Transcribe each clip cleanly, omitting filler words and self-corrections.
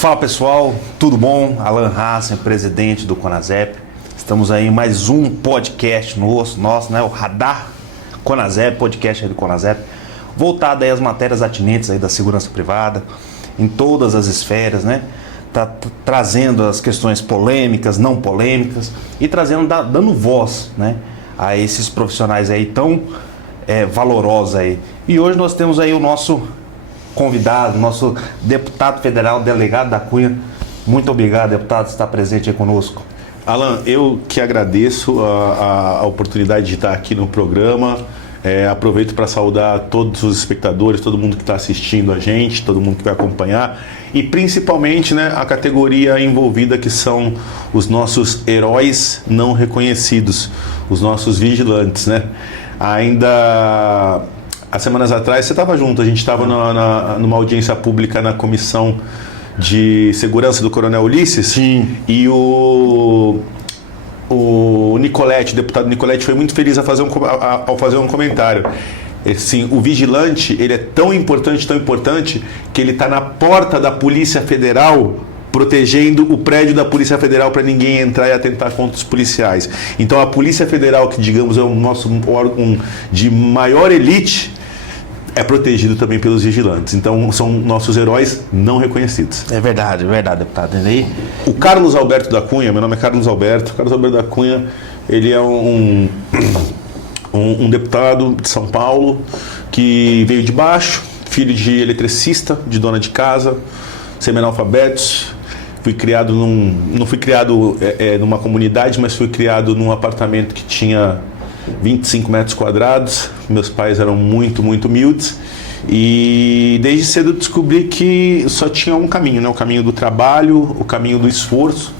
Fala pessoal, tudo bom? Alan Hassen, presidente do CONASEP. Estamos aí em mais um podcast nosso, né? O Radar CONASEP, podcast aí do CONASEP, voltado aí às matérias atinentes aí da segurança privada, em todas as esferas, né? Tá trazendo as questões polêmicas, não polêmicas e trazendo, dando voz, né? A esses profissionais aí tão valorosos aí. E hoje nós temos aí o nosso convidado, nosso deputado federal, delegado da Cunha. Muito obrigado, deputado, por estar presente aí conosco. Alan, eu que agradeço a oportunidade de estar aqui no programa. Aproveito para saudar todos os espectadores, todo mundo que está assistindo a gente, todo mundo que vai acompanhar e principalmente, né, a categoria envolvida, que são os nossos heróis não reconhecidos, os nossos vigilantes, né? Ainda há semanas atrás, você estava junto, a gente estava numa audiência pública na Comissão de Segurança do Coronel Ulisses. Sim. E o Nicoletti, o deputado Nicoletti, foi muito feliz ao fazer um comentário. Assim, o vigilante, ele é tão importante, que ele está na porta da Polícia Federal, protegendo o prédio da Polícia Federal para ninguém entrar e atentar contra os policiais. Então a Polícia Federal, que digamos é o nosso órgão de maior elite, é protegido também pelos vigilantes. Então são nossos heróis não reconhecidos. É verdade, deputado. O Carlos Alberto da Cunha, meu nome é Carlos Alberto. Carlos Alberto da Cunha, ele é um deputado de São Paulo que veio de baixo, filho de eletricista, de dona de casa, semi-analfabetos. Fui criado não fui criado numa comunidade, mas fui criado num apartamento que tinha 25 metros quadrados. Meus pais eram muito humildes. E desde cedo eu descobri que só tinha um caminho, né? O caminho do trabalho, o caminho do esforço.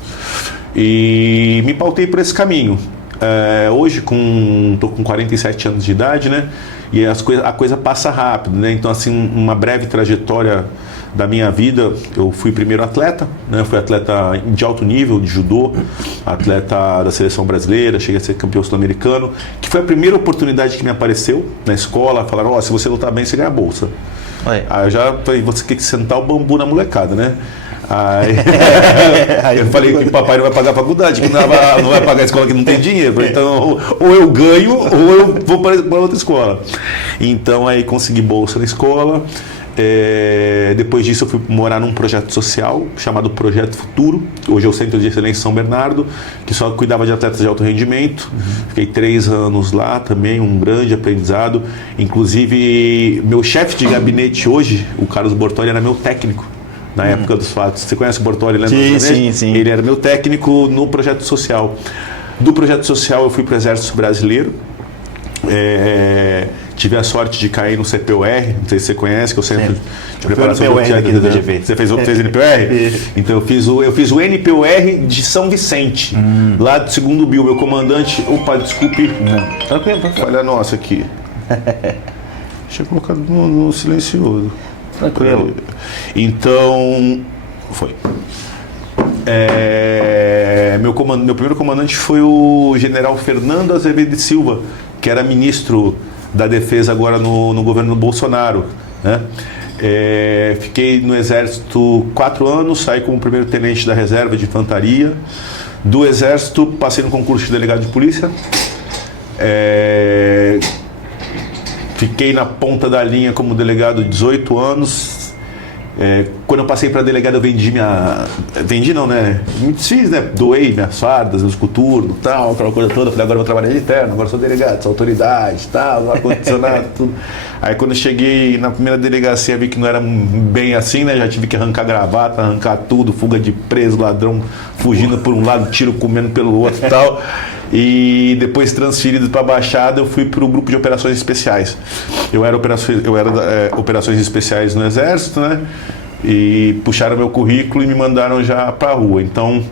E me pautei por esse caminho. Hoje, estou com 47 anos de idade, né? E a coisa passa rápido, né? Então, assim, uma breve trajetória da minha vida. Eu fui primeiro atleta, né? Fui atleta de alto nível, de judô, atleta da seleção brasileira, cheguei a ser campeão sul-americano, que foi a primeira oportunidade que me apareceu na escola. Falaram, se você lutar bem, você ganha a bolsa. Aí eu já falei, você tem que sentar o bambu na molecada, né? Aí eu falei que papai não vai pagar a faculdade, que não vai pagar a escola que não tem dinheiro. Então, ou eu ganho, ou eu vou para outra escola. Então, aí consegui bolsa na escola. Depois disso eu fui morar num projeto social chamado Projeto Futuro. Hoje é o Centro de Excelência São Bernardo, que só cuidava de atletas de alto rendimento. Fiquei 3 anos lá também, um grande aprendizado. Inclusive, meu chefe de gabinete hoje, o Carlos Bortoli, era meu técnico na época dos fatos. Você conhece o Bortoli, né? Sim. Ele era meu técnico no projeto social. Do projeto social eu fui para o Exército Brasileiro. Tive a sorte de cair no CPUR, não sei se você conhece, que é o Centro de Preparação do aqui do VGV. Você fez NPUR? Então eu fiz o NPUR de São Vicente, lá do 2º BIL. Meu comandante, desculpe, Tranquilo. falha nossa aqui. Deixa eu colocar no silencioso. Tranquilo. Então, foi. Meu primeiro comandante foi o general Fernando Azevedo de Silva, que era ministro da Defesa agora no governo Bolsonaro, né? Fiquei no Exército 4 anos, saí como primeiro tenente da reserva de infantaria. Do Exército, passei no concurso de delegado de polícia. Fiquei na ponta da linha como delegado 18 anos. Quando eu passei para delegado, eu vendi não, né? Me desfiz, né? Doei minhas fardas, meus coturnos, tal, aquela coisa toda. Falei, agora eu vou trabalhar de interno, agora sou delegado, sou autoridade, tal, ar-condicionado, tudo. Aí quando eu cheguei na primeira delegacia, vi que não era bem assim, né? Já tive que arrancar gravata, arrancar tudo, fuga de preso, ladrão fugindo por um lado, tiro comendo pelo outro e tal. E depois, transferido para a Baixada, eu fui para o grupo de operações especiais. Eu era operações especiais no Exército, né? E puxaram meu currículo e me mandaram já para a rua. Então,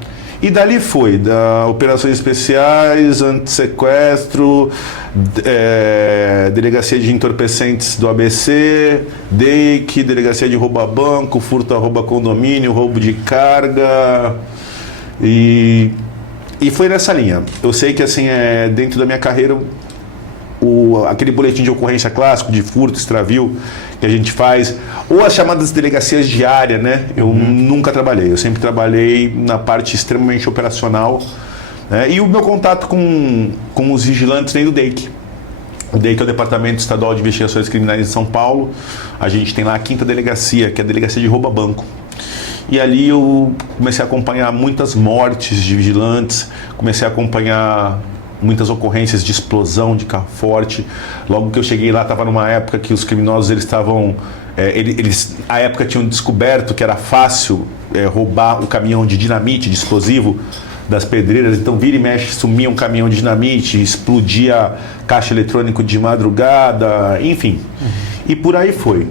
e dali foi, da operações especiais, antissequestro, delegacia de entorpecentes do ABC, DEIC, delegacia de roubo a banco, furto a roubo a condomínio, roubo de carga. E foi nessa linha. Eu sei que, assim, dentro da minha carreira, aquele boletim de ocorrência clássico de furto, extravio que a gente faz, ou as chamadas delegacias diárias, né? Eu nunca trabalhei, eu sempre trabalhei na parte extremamente operacional, né? E o meu contato com os vigilantes vem do DEIC. O DEIC é o Departamento Estadual de Investigações Criminais de São Paulo. A gente tem lá a 5ª delegacia, que é a delegacia de roubo a banco. E ali eu comecei a acompanhar muitas mortes de vigilantes, comecei a acompanhar muitas ocorrências de explosão de carro forte. Logo que eu cheguei lá, estava numa época que os criminosos eles estavam... eles, à época, tinham descoberto que era fácil roubar um caminhão de dinamite, de explosivo, das pedreiras. Então, vira e mexe, sumia um caminhão de dinamite, explodia caixa eletrônico de madrugada, enfim. E por aí foi.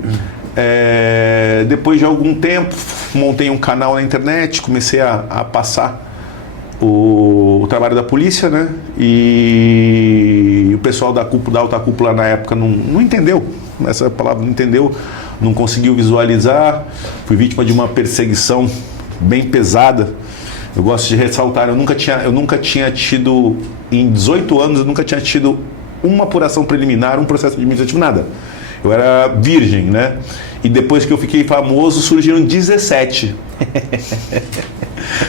Depois de algum tempo, montei um canal na internet, comecei a passar o trabalho da polícia, né? E o pessoal da alta cúpula na época não entendeu, essa palavra não entendeu, não conseguiu visualizar. Fui vítima de uma perseguição bem pesada. Eu gosto de ressaltar, eu nunca tinha tido, em 18 anos, eu nunca tinha tido uma apuração preliminar, um processo administrativo, nada. Eu era virgem, né? E depois que eu fiquei famoso, surgiram 17.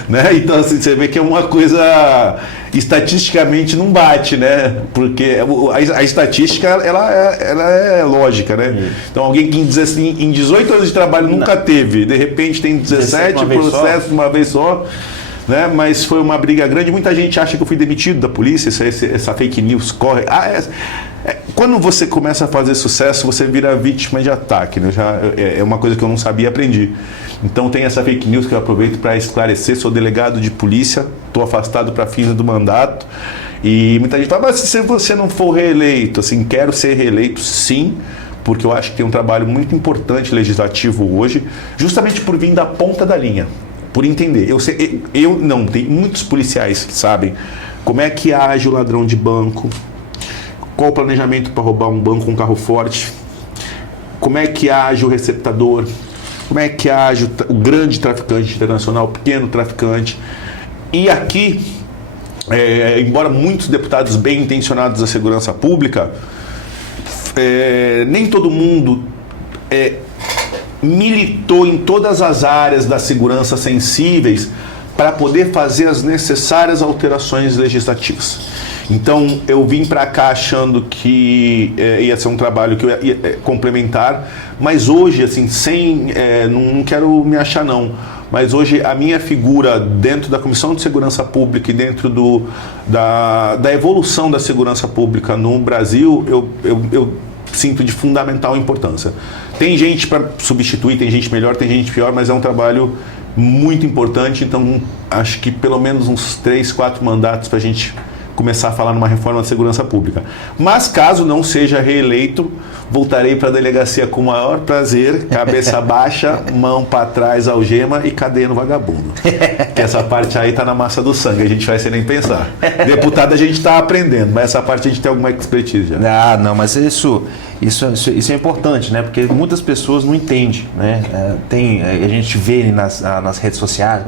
Né? Então, assim, você vê que é uma coisa, estatisticamente não bate, né? Porque a estatística, ela é lógica, né? Então, alguém que em 18 anos de trabalho nunca teve, de repente tem 17 processos de uma vez só. Né? Mas foi uma briga grande. Muita gente acha que eu fui demitido da polícia, essa fake news corre. Quando você começa a fazer sucesso, você vira vítima de ataque, né? É uma coisa que eu não sabia e aprendi. Então tem essa fake news que eu aproveito para esclarecer. Sou delegado de polícia, estou afastado para fins do mandato. E muita gente fala, mas se você não for reeleito, assim, quero ser reeleito, sim, porque eu acho que tem um trabalho muito importante legislativo hoje, justamente por vir da ponta da linha. Por entender, tem muitos policiais que sabem como é que age o ladrão de banco, qual o planejamento para roubar um banco com um carro forte, como é que age o receptador, como é que age o grande traficante internacional, o pequeno traficante. E aqui, embora muitos deputados bem intencionados da segurança pública, nem todo mundo militou em todas as áreas da segurança sensíveis para poder fazer as necessárias alterações legislativas. Então, eu vim para cá achando que ia ser um trabalho que eu ia complementar, mas hoje, assim, não quero me achar não, mas hoje a minha figura dentro da Comissão de Segurança Pública e dentro da evolução da segurança pública no Brasil, eu sinto de fundamental importância. Tem gente para substituir, tem gente melhor, tem gente pior, mas é um trabalho muito importante. Então, acho que pelo menos uns 3, 4 mandatos para a gente começar a falar numa reforma da segurança pública. Mas, caso não seja reeleito, voltarei para a delegacia com o maior prazer, cabeça baixa, mão para trás, algema e cadeia no vagabundo. Que essa parte aí tá na massa do sangue, a gente vai sem nem pensar. Deputado a gente está aprendendo, mas essa parte a gente tem alguma expertise já. Não, mas isso é importante, né? Porque muitas pessoas não entendem, né? A gente vê nas redes sociais,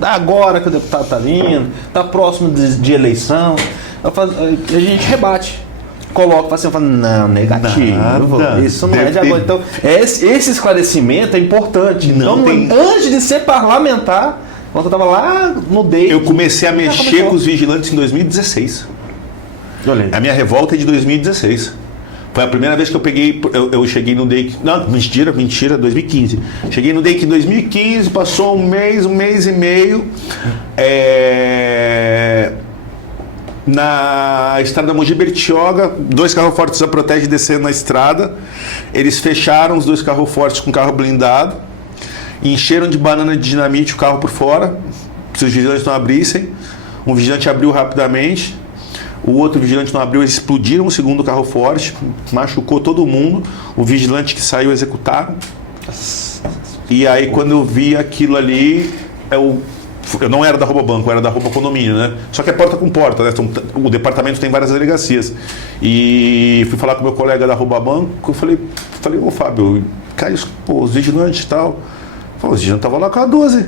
agora que o deputado está vindo, está próximo de eleição, a gente rebate. Coloca, fala, não, negativo. Nada. Isso não é de agora. Então, esse esclarecimento é importante. Antes de ser parlamentar, quando eu estava lá no DEIC... Eu comecei a mexer com os vigilantes em 2016. A minha revolta é de 2016. Foi a primeira vez que eu cheguei no DEIC. Não, mentira, 2015. Cheguei no DEIC em 2015, passou um mês e meio. Na estrada Mogi Bertioga, 2 carros fortes da Protege descendo na estrada. Eles fecharam os 2 carros fortes com carro blindado, encheram de banana de dinamite o carro por fora. Se os vigilantes não abrissem, um vigilante abriu rapidamente, o outro vigilante não abriu, eles explodiram o segundo carro forte, machucou todo mundo. O vigilante que saiu executaram. E aí, quando eu vi aquilo ali, eu não era da rouba banco, era da rouba condomínio, né? Só que é porta com porta, né? O departamento tem várias delegacias. E fui falar com meu colega da rouba banco, eu falei, ô Fábio, caiu os vigilantes e tal. Os vigilantes estavam lá com a 12.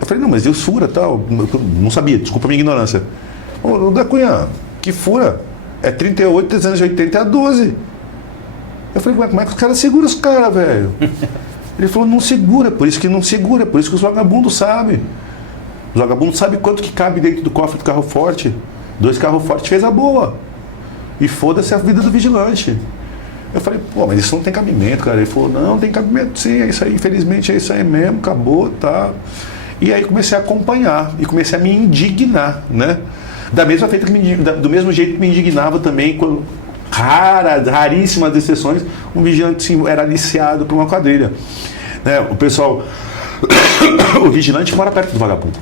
Eu falei, não, mas Deus fura e tal. Eu não sabia, desculpa a minha ignorância. Ô, da Cunha, que fura? É 38, 380 é a 12. Eu falei, como é que os caras seguram os caras, velho? Ele falou, não segura, por isso que não segura, por isso que os vagabundos sabem. Os vagabundos sabem quanto que cabe dentro do cofre do carro forte. 2 carros fortes fez a boa. E foda-se a vida do vigilante. Eu falei, pô, mas isso não tem cabimento, cara. Ele falou, não, tem cabimento sim, é isso aí, infelizmente é isso aí mesmo, acabou, tá. E aí comecei a acompanhar e comecei a me indignar, né? Do mesmo jeito que me indignava também quando, raríssimas exceções, um vigilante sim, era aliciado por uma quadrilha. Né? O pessoal, o vigilante mora perto do vagabundo.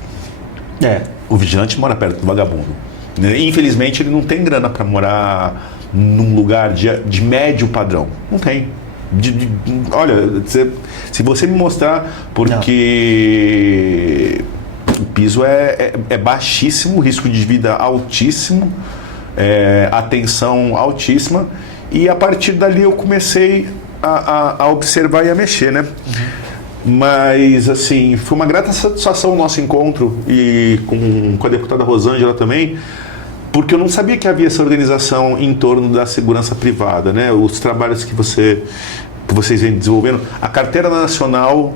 O vigilante mora perto do vagabundo. Né? Infelizmente ele não tem grana para morar num lugar de médio padrão. Não tem. Olha, se você me mostrar, porque o piso é baixíssimo, risco de vida altíssimo, atenção altíssima, e a partir dali eu comecei a observar e a mexer, né? Mas, assim, foi uma grata satisfação o nosso encontro, e com a deputada Rosângela também, porque eu não sabia que havia essa organização em torno da segurança privada, né? Os trabalhos que vocês vêm desenvolvendo, a Carteira Nacional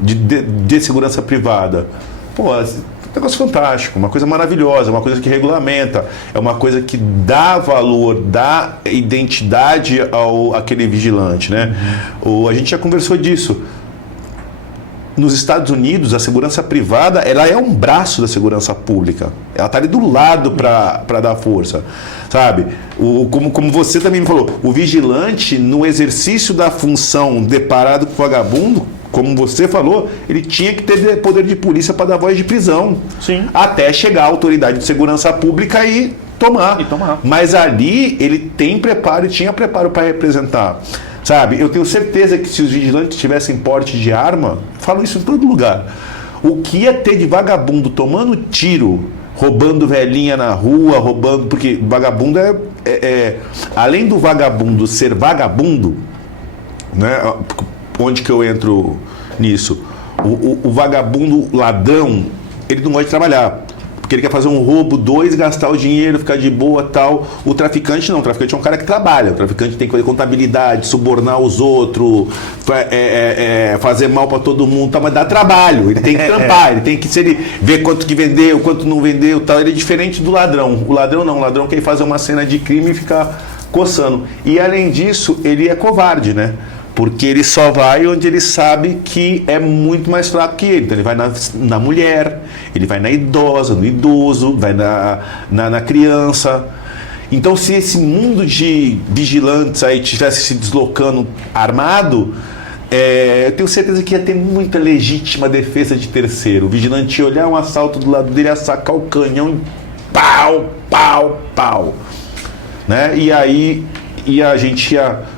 de Segurança Privada. Pô, um negócio fantástico, uma coisa maravilhosa, uma coisa que regulamenta, é uma coisa que dá valor, dá identidade àquele vigilante, né? A gente já conversou disso. Nos Estados Unidos, a segurança privada, ela é um braço da segurança pública. Ela está ali do lado para dar força, sabe? Como você também me falou, o vigilante, no exercício da função deparado com o vagabundo, como você falou, ele tinha que ter poder de polícia para dar voz de prisão. Sim. Até chegar a autoridade de segurança pública e tomar. Mas ali ele tem preparo e tinha preparo para representar. Sabe, eu tenho certeza que se os vigilantes tivessem porte de arma, falo isso em todo lugar, o que ia ter de vagabundo tomando tiro, roubando velhinha na rua, porque vagabundo além do vagabundo ser vagabundo, né, onde que eu entro nisso? O vagabundo ladrão, ele não gosta de trabalhar. Porque ele quer fazer um roubo, gastar o dinheiro, ficar de boa, tal. O traficante não, o traficante é um cara que trabalha. O traficante tem que fazer contabilidade, subornar os outros, fazer mal para todo mundo, tal, mas dá trabalho. Ele tem que trampar, ele tem que ver quanto que vendeu, quanto não vendeu, tal. Ele é diferente do ladrão. O ladrão não, o ladrão quer fazer uma cena de crime e ficar coçando. E além disso, ele é covarde, né? Porque ele só vai onde ele sabe que é muito mais fraco que ele. Então ele vai na mulher, ele vai na idosa, no idoso, vai na criança. Então se esse mundo de vigilantes aí estivesse se deslocando armado, eu tenho certeza que ia ter muita legítima defesa de terceiro. O vigilante ia olhar um assalto do lado dele, ia sacar o canhão e pau, pau, pau. Né? E aí a gente ia...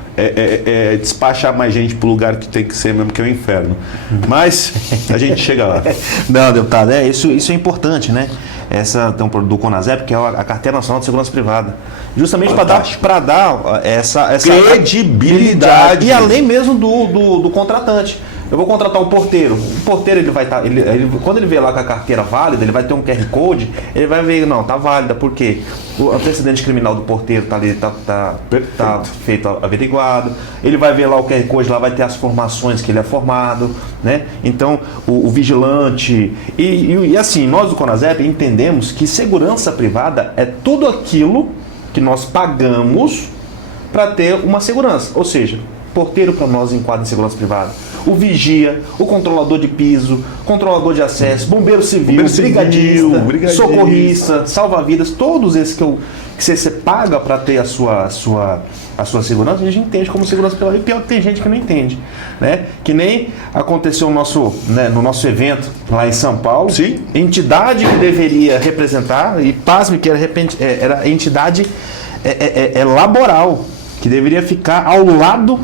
despachar mais gente pro lugar que tem que ser mesmo, que é o inferno. Mas a gente chega lá. Não, deputado, isso é importante, né? Essa do CONASEP, que é a Carteira Nacional de Segurança Privada. Justamente para dar essa credibilidade. E além mesmo do contratante. Eu vou contratar um porteiro. O porteiro, ele vai estar. Quando ele vê lá com a carteira válida, ele vai ter um QR Code, ele vai ver, não, tá válida, por quê? O antecedente criminal do porteiro tá ali, tá feito averiguado. Ele vai ver lá o QR Code, lá vai ter as formações que ele é formado, né? Então, o vigilante. E assim, nós do CONASEP entendemos que segurança privada é tudo aquilo que nós pagamos para ter uma segurança. Ou seja, porteiro para nós enquadra em segurança privada. O vigia, o controlador de piso, controlador de acesso, bombeiro civil, brigadista, socorrista, salva-vidas, todos esses que você paga para ter a sua segurança, a gente entende como segurança privada. E pior que tem gente que não entende, né? Que nem aconteceu no nosso evento lá em São Paulo. Sim. Entidade que deveria representar, e pasme que era entidade laboral, que deveria ficar ao lado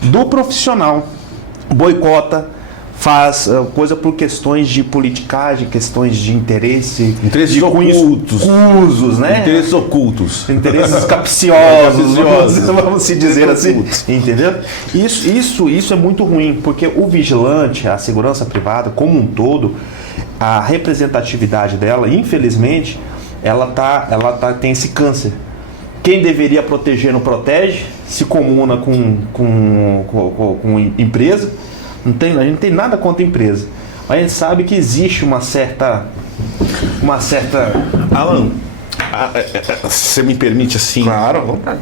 do profissional. Boicota, faz coisa por questões de politicagem, questões de interesses ocultos, né? Interesses capciosos, vamos se dizer assim, entendeu? Isso é muito ruim, porque o vigilante, a segurança privada como um todo, a representatividade dela, infelizmente, tem esse câncer. Quem deveria proteger não protege, se comuna com empresa. A gente não tem nada contra a empresa. Mas a gente sabe que existe uma certa... Alan, você me permite assim? Claro, à vontade.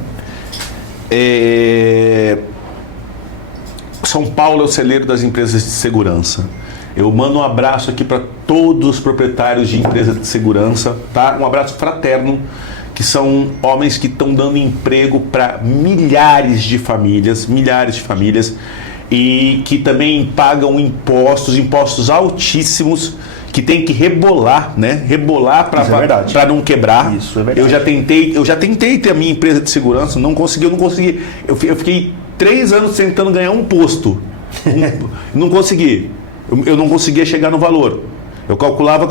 São Paulo é o celeiro das empresas de segurança. Eu mando um abraço aqui para todos os proprietários de empresas de segurança, tá? Um abraço fraterno, que são homens que estão dando emprego para milhares de famílias, e que também pagam impostos altíssimos, que tem que rebolar, né? Rebolar para não quebrar. Isso é verdade. Eu já tentei ter a minha empresa de segurança, não consegui. Eu fiquei 3 anos tentando ganhar um posto. Não consegui. Eu não conseguia chegar no valor. Eu calculava,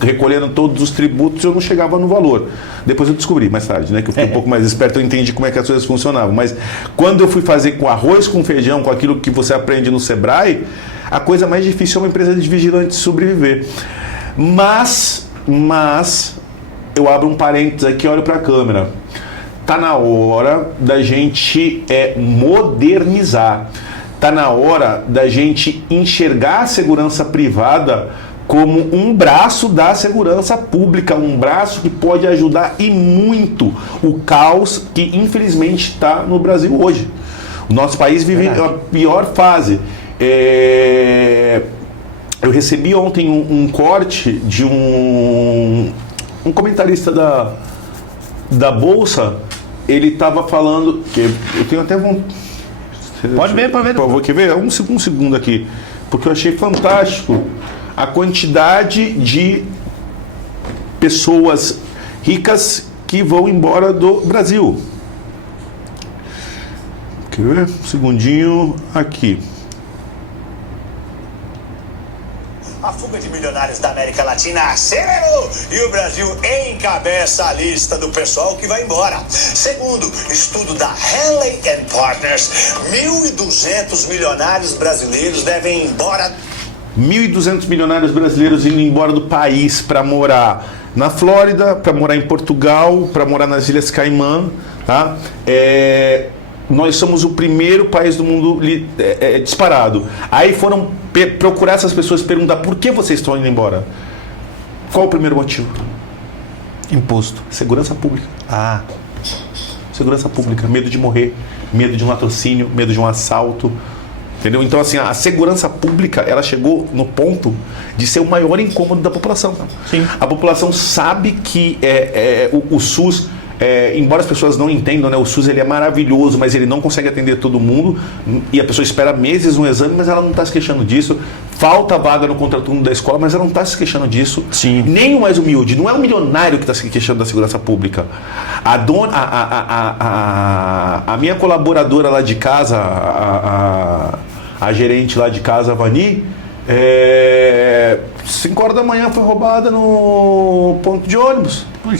recolhendo todos os tributos, eu não chegava no valor. Depois eu descobri, mais tarde, né? Que eu fiquei um pouco mais esperto, eu entendi como é que as coisas funcionavam. Mas quando eu fui fazer com arroz, com feijão, com aquilo que você aprende no Sebrae, a coisa mais difícil é uma empresa de vigilante sobreviver. Mas, eu abro um parênteses aqui e olho para a câmera. Tá na hora da gente modernizar. Tá na hora da gente enxergar a segurança privada como um braço da segurança pública, um braço que pode ajudar e muito o caos que infelizmente está no Brasil hoje. O nosso país vive a pior fase. Eu recebi ontem um corte de um comentarista da Bolsa. Ele estava falando que eu tenho até Pode ver. Quer ver? Um segundo aqui, porque eu achei fantástico a quantidade de pessoas ricas que vão embora do Brasil. Quer ver? Um segundinho aqui. A fuga de milionários da América Latina acelerou e o Brasil encabeça a lista do pessoal que vai embora. Segundo estudo da Henley & Partners, 1.200 milionários brasileiros devem ir embora. 1.200 milionários brasileiros indo embora do país para morar na Flórida, para morar em Portugal, para morar nas Ilhas Caimã, tá? Nós somos o primeiro país do mundo disparado. Aí foram procurar essas pessoas e perguntar por que vocês estão indo embora. Qual o primeiro motivo? Imposto. Segurança pública. Segurança pública. Medo de morrer, medo de um latrocínio, medo de um assalto. Entendeu? Então, assim, a segurança pública, ela chegou no ponto de ser o maior incômodo da população. Sim. A população sabe que o SUS, embora as pessoas não entendam, né, o SUS ele é maravilhoso, mas ele não consegue atender todo mundo, e a pessoa espera meses um exame, mas ela não está se queixando disso. Falta vaga no contraturno da escola, mas ela não está se queixando disso. Sim. Nem o mais humilde, não é o milionário que está se queixando da segurança pública. A minha colaboradora lá de casa, a gerente lá de casa, a Vani, 5 horas da manhã foi roubada no ponto de ônibus. O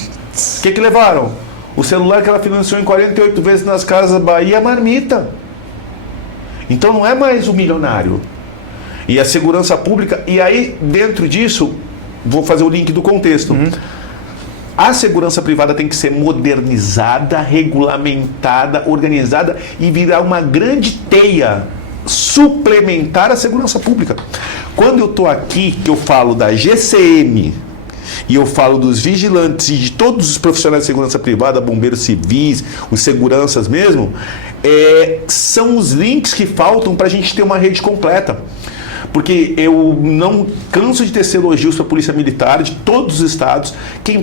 que levaram? O celular que ela financiou em 48 vezes nas casas da Bahia, a marmita. Então não é mais o milionário. E a segurança pública, e aí dentro disso, vou fazer o link do contexto. A segurança privada tem que ser modernizada, regulamentada, organizada e virar uma grande teia suplementar à segurança pública. Quando eu estou aqui, que eu falo da GCM e eu falo dos vigilantes e de todos os profissionais de segurança privada, bombeiros civis, os seguranças mesmo, são os links que faltam para a gente ter uma rede completa. Porque eu não canso de tecer elogios para a Polícia Militar de todos os estados. Quem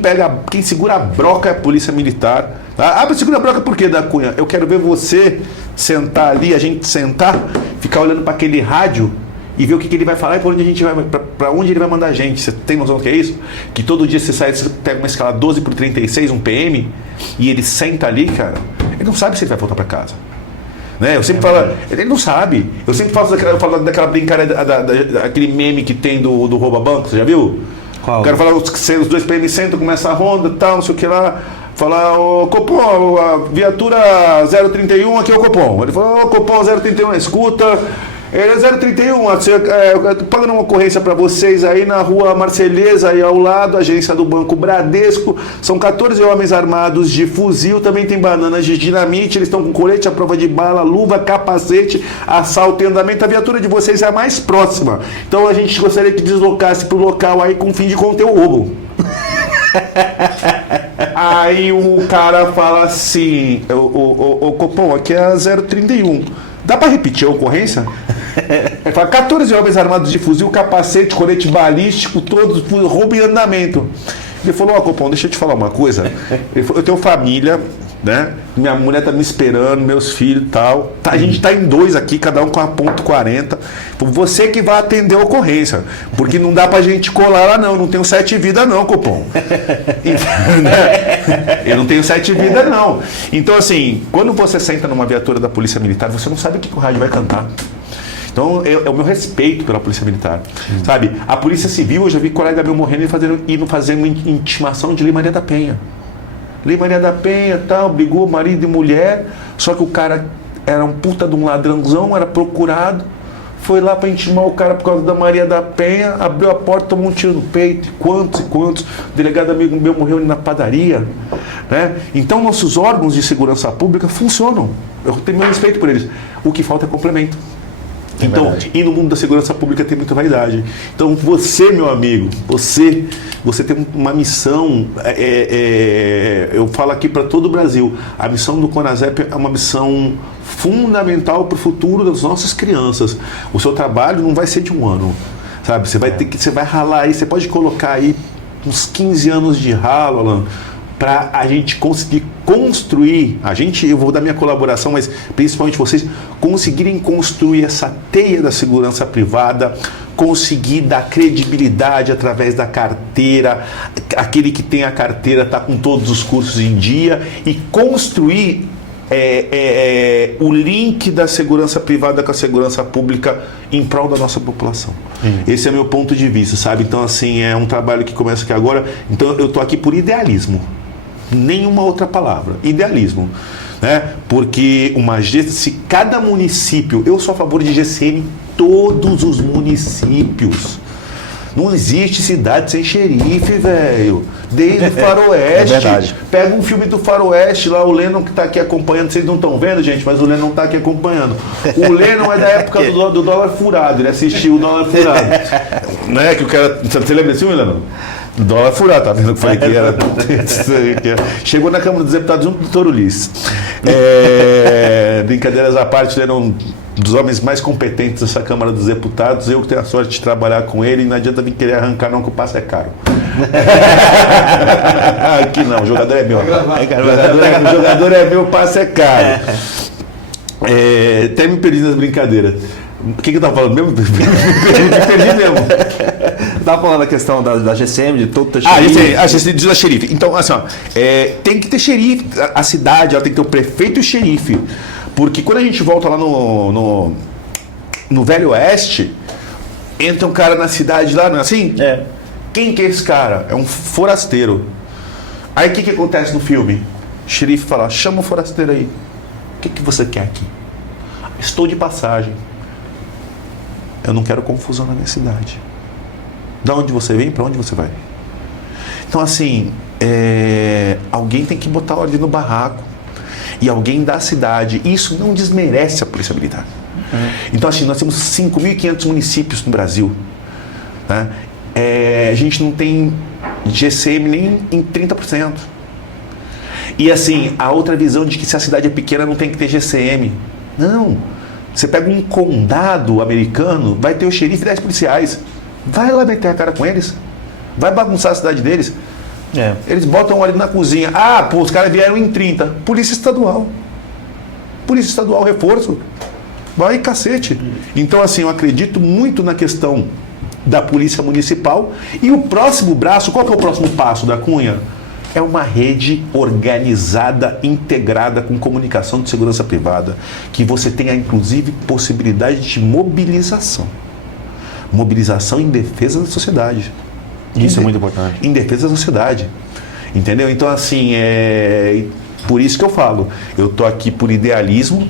segura a broca é a Polícia Militar. Mas segura a broca por quê, da Cunha? Eu quero ver você sentar ali, a gente sentar, ficar olhando para aquele rádio e ver o que ele vai falar e para onde ele vai mandar a gente. Você tem noção do que é isso? Que todo dia você pega uma escala 12/36, um PM, e ele senta ali, cara, ele não sabe se ele vai voltar para casa. Né? Eu sempre falo, ele não sabe. Eu sempre falo daquela brincadeira, daquele meme que tem do rouba banco, você já viu? Qual? O cara fala, os dois PM sentam, começa a ronda, tal, não sei o que lá. Fala, ô Copom, a viatura 031, aqui é o Copom. Ele fala, ô Copom 031, escuta, Ele é 031, eu tô pagando uma ocorrência para vocês aí na rua Marselhesa, aí ao lado, agência do Banco Bradesco. São 14 homens armados de fuzil, também tem bananas de dinamite, eles estão com colete à prova de bala, luva, capacete, assalto em andamento. A viatura de vocês é a mais próxima. Então a gente gostaria que deslocasse pro local aí com o fim de conter o roubo. Aí o cara fala assim, o Copom, aqui é a 031. Dá pra repetir a ocorrência? Ele fala, 14 homens armados de fuzil, capacete, colete balístico, todos, roubo em andamento. Ele falou, Copom, deixa eu te falar uma coisa. Ele falou, eu tenho família, né? Minha mulher tá me esperando, meus filhos e tal. A gente tá em 2 aqui, cada um com a .40. Você que vai atender a ocorrência. Porque não dá pra gente colar lá não tenho 7 vidas não, Copom. Eu não tenho 7 vidas não. Então assim, quando você senta numa viatura da Polícia Militar, você não sabe o que o rádio vai cantar. Então, é o meu respeito pela Polícia Militar. Sabe, a Polícia Civil, eu já vi colega meu morrendo e indo fazer uma intimação de Lei Maria da Penha. Lei Maria da Penha, tal, brigou marido e mulher, só que o cara era um puta de um ladrãozão, era procurado, foi lá para intimar o cara por causa da Maria da Penha, abriu a porta, tomou um tiro no peito, e quantos, o delegado amigo meu morreu na padaria, né? Então nossos órgãos de segurança pública funcionam, eu tenho meu respeito por eles, o que falta é complemento. Então, e no mundo da segurança pública tem muita vaidade. Então, você, meu amigo, você tem uma missão, eu falo aqui para todo o Brasil, a missão do CONASEP é uma missão fundamental para o futuro das nossas crianças. O seu trabalho não vai ser de um ano, sabe? Você vai ralar aí, você pode colocar aí uns 15 anos de ralo, Alan, para a gente conseguir construir, eu vou dar minha colaboração, mas principalmente vocês, conseguirem construir essa teia da segurança privada, conseguir dar credibilidade através da carteira, aquele que tem a carteira está com todos os cursos em dia, e construir o link da segurança privada com a segurança pública em prol da nossa população. Esse é meu ponto de vista, sabe? Então, assim, é um trabalho que começa aqui agora. Então, eu estou aqui por idealismo. Nenhuma outra palavra. Idealismo. Né? Porque se cada município... Eu sou a favor de GCM em todos os municípios. Não existe cidade sem xerife, velho. Desde o Faroeste. É verdade. Pega um filme do Faroeste lá, o Lennon que está aqui acompanhando. Vocês não estão vendo, gente, mas o Lennon está aqui acompanhando. O Lennon é da época do dólar furado. Ele assistiu o dólar furado. Não é que o cara... Você lembra desse filme, Lennon? Dólar furado, tá vendo? Eu falei que era... Chegou na Câmara dos Deputados junto do Dr. Ulisses. Brincadeiras à parte, ele era um dos homens mais competentes dessa Câmara dos Deputados. Eu que tenho a sorte de trabalhar com ele, e não adianta vir querer arrancar não, que o passe é caro. Aqui não, o jogador é meu. O jogador é meu, o passe é caro. Até me perdi nas brincadeiras. O que eu estava falando mesmo? Me perdi mesmo. Estava falando da questão da GCM, de todo ter xerife. A GCM diz a xerife. Então, assim, tem que ter xerife. A cidade ela tem que ter o prefeito e o xerife. Porque quando a gente volta lá no Velho Oeste, entra um cara na cidade lá, não é assim? Quem que é esse cara? É um forasteiro. Aí o que acontece no filme? O xerife fala, chama o forasteiro aí. O que você quer aqui? Estou de passagem. Eu não quero confusão na minha cidade. Da onde você vem, para onde você vai? Então, assim, alguém tem que botar ordem no barraco. E alguém da cidade. Isso não desmerece a Polícia Militar. Então, assim, nós temos 5.500 municípios no Brasil. Né? A gente não tem GCM nem em 30%. E, assim, a outra visão de que se a cidade é pequena não tem que ter GCM. Não. Você pega um condado americano, vai ter o xerife e 10 policiais. Vai lá meter a cara com eles. Vai bagunçar a cidade deles. Eles botam óleo na cozinha. Os caras vieram em 30. Polícia Estadual. Polícia Estadual, reforço. Vai, cacete. Então, assim, eu acredito muito na questão da Polícia Municipal. E o próximo braço, qual que é o próximo passo da Cunha? É uma rede organizada, integrada com comunicação de segurança privada, que você tenha, inclusive, possibilidade de mobilização. Mobilização em defesa da sociedade. Isso é muito importante. Em defesa da sociedade. Entendeu? Então, assim, por isso que eu falo. Eu estou aqui por idealismo,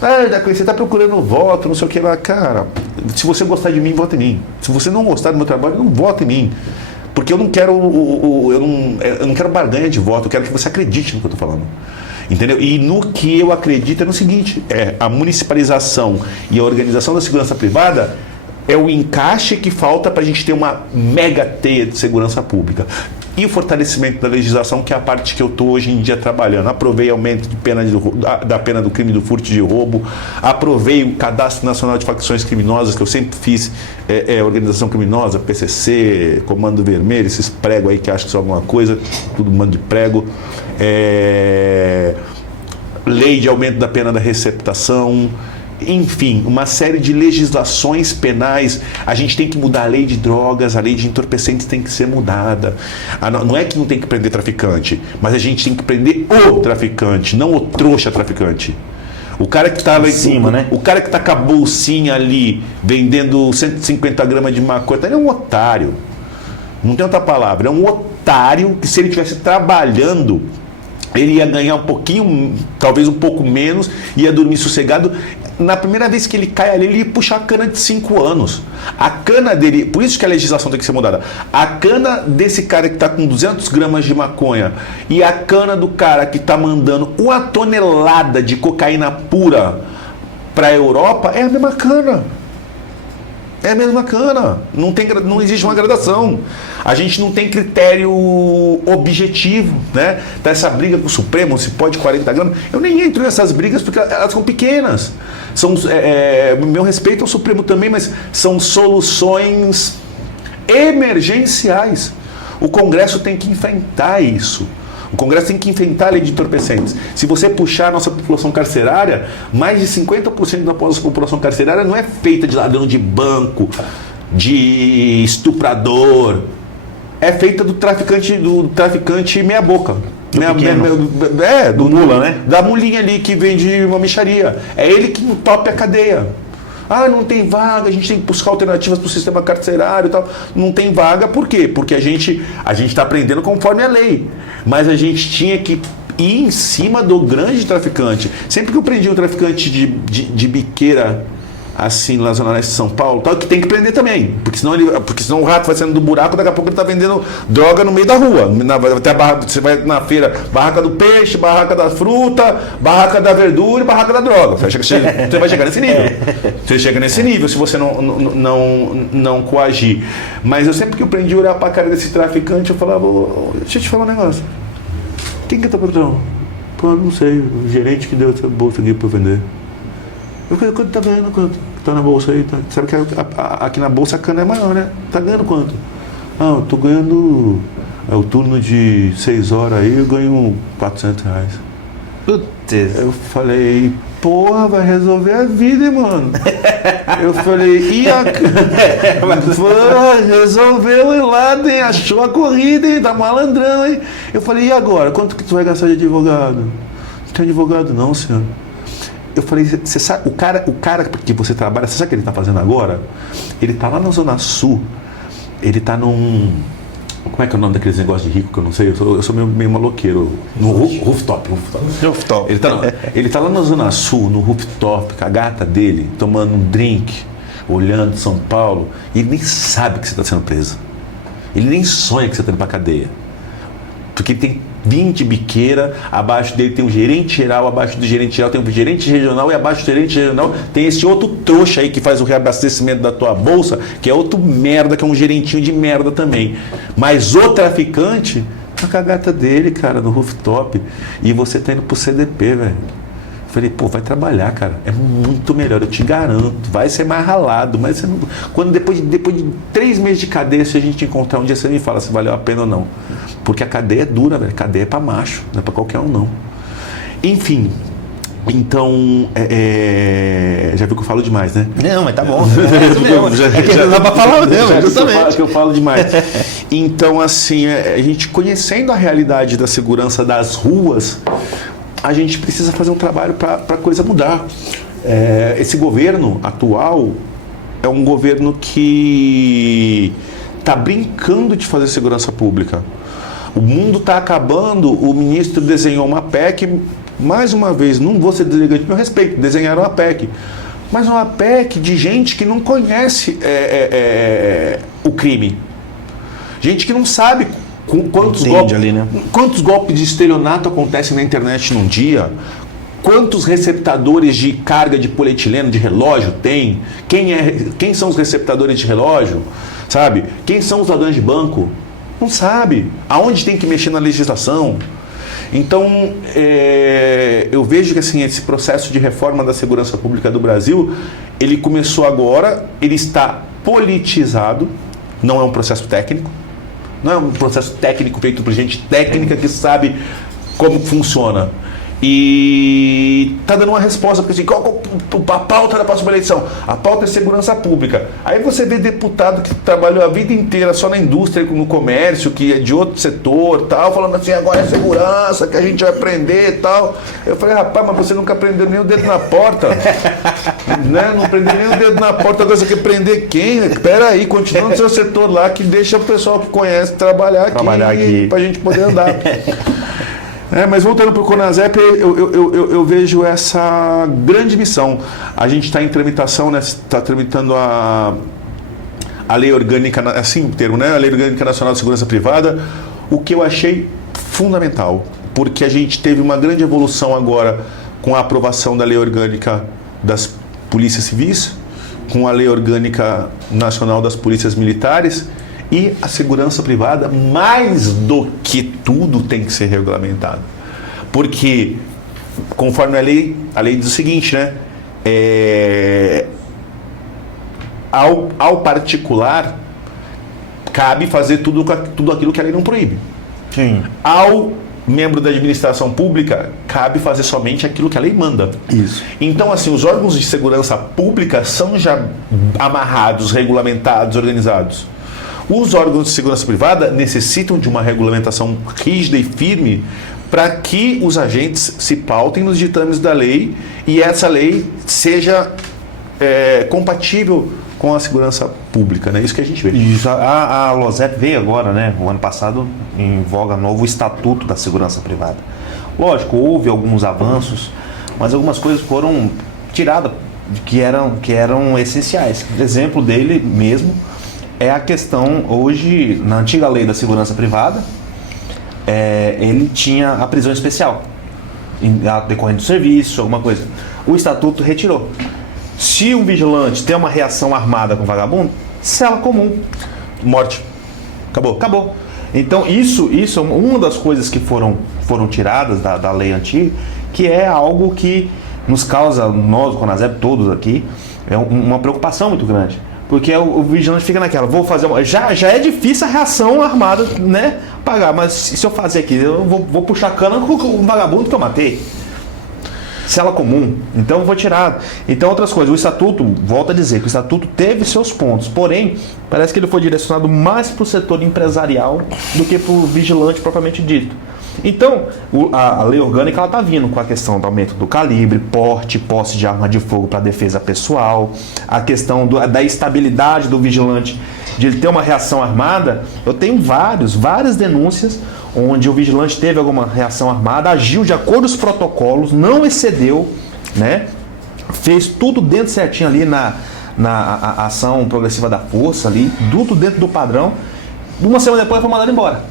Você tá procurando voto, não sei o que lá. Cara, se você gostar de mim, vota em mim. Se você não gostar do meu trabalho, não vota em mim. Porque eu não quero eu não quero barganha de voto, eu quero que você acredite no que eu tô falando. Entendeu? E no que eu acredito é no seguinte, a municipalização e a organização da segurança privada é o encaixe que falta para a gente ter uma mega teia de segurança pública. E o fortalecimento da legislação, que é a parte que eu estou hoje em dia trabalhando. Aprovei aumento de pena da pena do crime do furto de roubo, aprovei o Cadastro Nacional de Facções Criminosas, que eu sempre fiz, organização criminosa, PCC, Comando Vermelho, esses pregos aí que acham que são alguma coisa, tudo mando de prego. Lei de aumento da pena da receptação. Enfim, uma série de legislações penais. A gente tem que mudar a lei de drogas, a lei de entorpecentes tem que ser mudada. Não é que não tem que prender traficante, mas a gente tem que prender o traficante, não o trouxa traficante. O cara que está lá em cima, né? O cara que está com a bolsinha ali vendendo 150 gramas de maconha, ele é um otário. Não tem outra palavra. É um otário que, se ele estivesse trabalhando, ele ia ganhar um pouquinho, talvez um pouco menos, ia dormir sossegado. Na primeira vez que ele cai ali, ele ia puxar a cana de 5 anos. A cana dele, por isso que a legislação tem que ser mudada. A cana desse cara que está com 200 gramas de maconha e a cana do cara que está mandando 1 tonelada de cocaína pura para a Europa é a mesma cana. É a mesma cana. Não existe uma gradação. A gente não tem critério objetivo, né? Tá essa briga com o Supremo, se pode 40 gramas. Eu nem entro nessas brigas porque elas são pequenas. Meu respeito ao Supremo também, mas são soluções emergenciais. O Congresso tem que enfrentar isso. O Congresso tem que enfrentar a lei de entorpecentes. Se você puxar a nossa população carcerária, mais de 50% da população carcerária não é feita de ladrão de banco, de estuprador. É feita do traficante meia boca. Do mula, né? Da mulinha ali que vende uma mixaria. É ele que entope a cadeia. Não tem vaga, a gente tem que buscar alternativas para o sistema carcerário e tal. Não tem vaga, por quê? Porque a gente está aprendendo conforme a lei. Mas a gente tinha que ir em cima do grande traficante. Sempre que eu prendi um traficante de biqueira, assim, lá na Zona Leste de São Paulo, tal, que tem que prender também. Porque senão o rato vai saindo do buraco, daqui a pouco ele está vendendo droga no meio da rua. Você vai na feira, barraca do peixe, barraca da fruta, barraca da verdura e barraca da droga. Você vai chegar nesse nível. Você chega nesse nível se você não coagir. Mas eu sempre que eu prendi, olhar para a cara desse traficante, eu falava, deixa eu te falar um negócio. Quem que é teu patrão? Pô, não sei, o gerente que deu essa bolsa aqui para vender. Eu falei, quanto tá ganhando? Quanto? Tá na bolsa aí? Tá. Sabe que aqui na bolsa a cana é maior, né? Tá ganhando quanto? Eu tô ganhando o turno de 6 horas aí, eu ganho R$400. Putz. Eu falei, porra, vai resolver a vida, hein, mano? Eu falei, e a resolveu ir lá, hein? Achou a corrida, hein? Tá malandrão, hein? Eu falei, e agora? Quanto que tu vai gastar de advogado? Não tem advogado não, senhor. Eu falei, você sabe, o cara que você trabalha, você sabe o que ele está fazendo agora? Ele está lá na Zona Sul, ele está num... Como é que é o nome daqueles negócios de rico que eu não sei? Eu sou meio maloqueiro. No rooftop. Ele está lá na Zona Sul, no rooftop, com a gata dele, tomando um drink, olhando São Paulo, e ele nem sabe que você está sendo preso. Ele nem sonha que você está indo para a cadeia. Porque ele tem 20 biqueira, abaixo dele tem um gerente geral, abaixo do gerente geral tem um gerente regional e abaixo do gerente regional tem esse outro trouxa aí que faz o reabastecimento da tua bolsa, que é outro merda, que é um gerentinho de merda também. Mas o traficante tá com a gata dele, cara, no rooftop, e você tá indo pro CDP, velho. Falei, pô, vai trabalhar, cara, é muito melhor, eu te garanto, vai ser mais ralado, mas você não... Quando depois de 3 meses de cadeia, se a gente encontrar um dia, você me fala se valeu a pena ou não, porque a cadeia é dura, velho, cadeia é pra macho, não é pra qualquer um não. Enfim, então, já viu que eu falo demais, né? Não, mas tá bom. É que não dá pra falar mesmo, justamente. Acho que eu falo demais. Então, assim, a gente conhecendo a realidade da segurança das ruas, a gente precisa fazer um trabalho para a coisa mudar. Esse governo atual é um governo que está brincando de fazer segurança pública. O mundo está acabando, o ministro desenhou uma PEC mais uma vez, não vou ser deselegante, meu respeito, desenharam uma PEC. Mas uma PEC de gente que não conhece o crime. Gente que não sabe quantos golpes de estelionato acontecem na internet num dia, quantos receptadores de carga de polietileno, de relógio tem, quem são os receptadores de relógio, sabe? Quem são os ladrões de banco? Não sabe. Aonde tem que mexer na legislação? Então, eu vejo que assim, esse processo de reforma da segurança pública do Brasil, ele começou agora, ele está politizado, não é um processo técnico, não é um processo técnico feito por gente técnica que sabe como funciona. E tá dando uma resposta, porque assim, qual a pauta da próxima eleição? A pauta é segurança pública. Aí você vê deputado que trabalhou a vida inteira só na indústria, no comércio, que é de outro setor, tal, falando assim, agora é segurança, que a gente vai prender e tal. Eu falei, rapaz, mas você nunca prendeu nem o dedo na porta. Né? Não prendeu nem o dedo na porta, agora você quer prender quem? Espera aí, continua no seu setor lá, que deixa o pessoal que conhece trabalhar aqui. Pra gente poder andar. Mas voltando para o CONASEP, eu vejo essa grande missão. A gente está em tramitação, né? Está tramitando a lei orgânica, assim o termo, né? A Lei Orgânica Nacional de Segurança Privada, o que eu achei fundamental, porque a gente teve uma grande evolução agora com a aprovação da Lei Orgânica das Polícias Civis, com a Lei Orgânica Nacional das Polícias Militares. E a segurança privada, mais do que tudo, tem que ser regulamentada. Porque, conforme a lei diz o seguinte, né? Ao particular, cabe fazer tudo aquilo que a lei não proíbe. Sim. Ao membro da administração pública, cabe fazer somente aquilo que a lei manda. Isso. Então, assim, os órgãos de segurança pública são já amarrados, regulamentados, organizados. Os órgãos de segurança privada necessitam de uma regulamentação rígida e firme para que os agentes se pautem nos ditames da lei e essa lei seja compatível com a segurança pública, né? Isso que a gente vê. Isso. A LOSEP veio agora, né? O ano passado, em voga novo, o Estatuto da Segurança Privada. Lógico, houve alguns avanços, mas algumas coisas foram tiradas que eram essenciais. Exemplo dele mesmo é a questão, hoje, na antiga lei da segurança privada, ele tinha a prisão especial, decorrente do serviço, alguma coisa. O estatuto retirou. Se um vigilante tem uma reação armada com vagabundo, cela comum. Morte. Acabou. Então, isso é uma das coisas que foram tiradas da lei antiga, que é algo que nos causa, nós, o CONASEP, todos aqui, uma preocupação muito grande. Porque o vigilante fica naquela, vou fazer já é difícil a reação armada, né? Pagar, mas se eu fazer aqui, eu vou puxar cana com o vagabundo que eu matei. Cela comum, então eu vou tirar. Então, outras coisas, o estatuto, volto a dizer, que o estatuto teve seus pontos, porém, parece que ele foi direcionado mais para o setor empresarial do que para o vigilante propriamente dito. Então, a lei orgânica ela está vindo com a questão do aumento do calibre, porte, posse de arma de fogo para defesa pessoal, a questão da estabilidade do vigilante, de ele ter uma reação armada. Eu tenho várias denúncias onde o vigilante teve alguma reação armada, agiu de acordo com os protocolos, não excedeu, né? Fez tudo dentro certinho ali na ação progressiva da força, ali, tudo dentro do padrão. Uma semana depois foi mandado embora.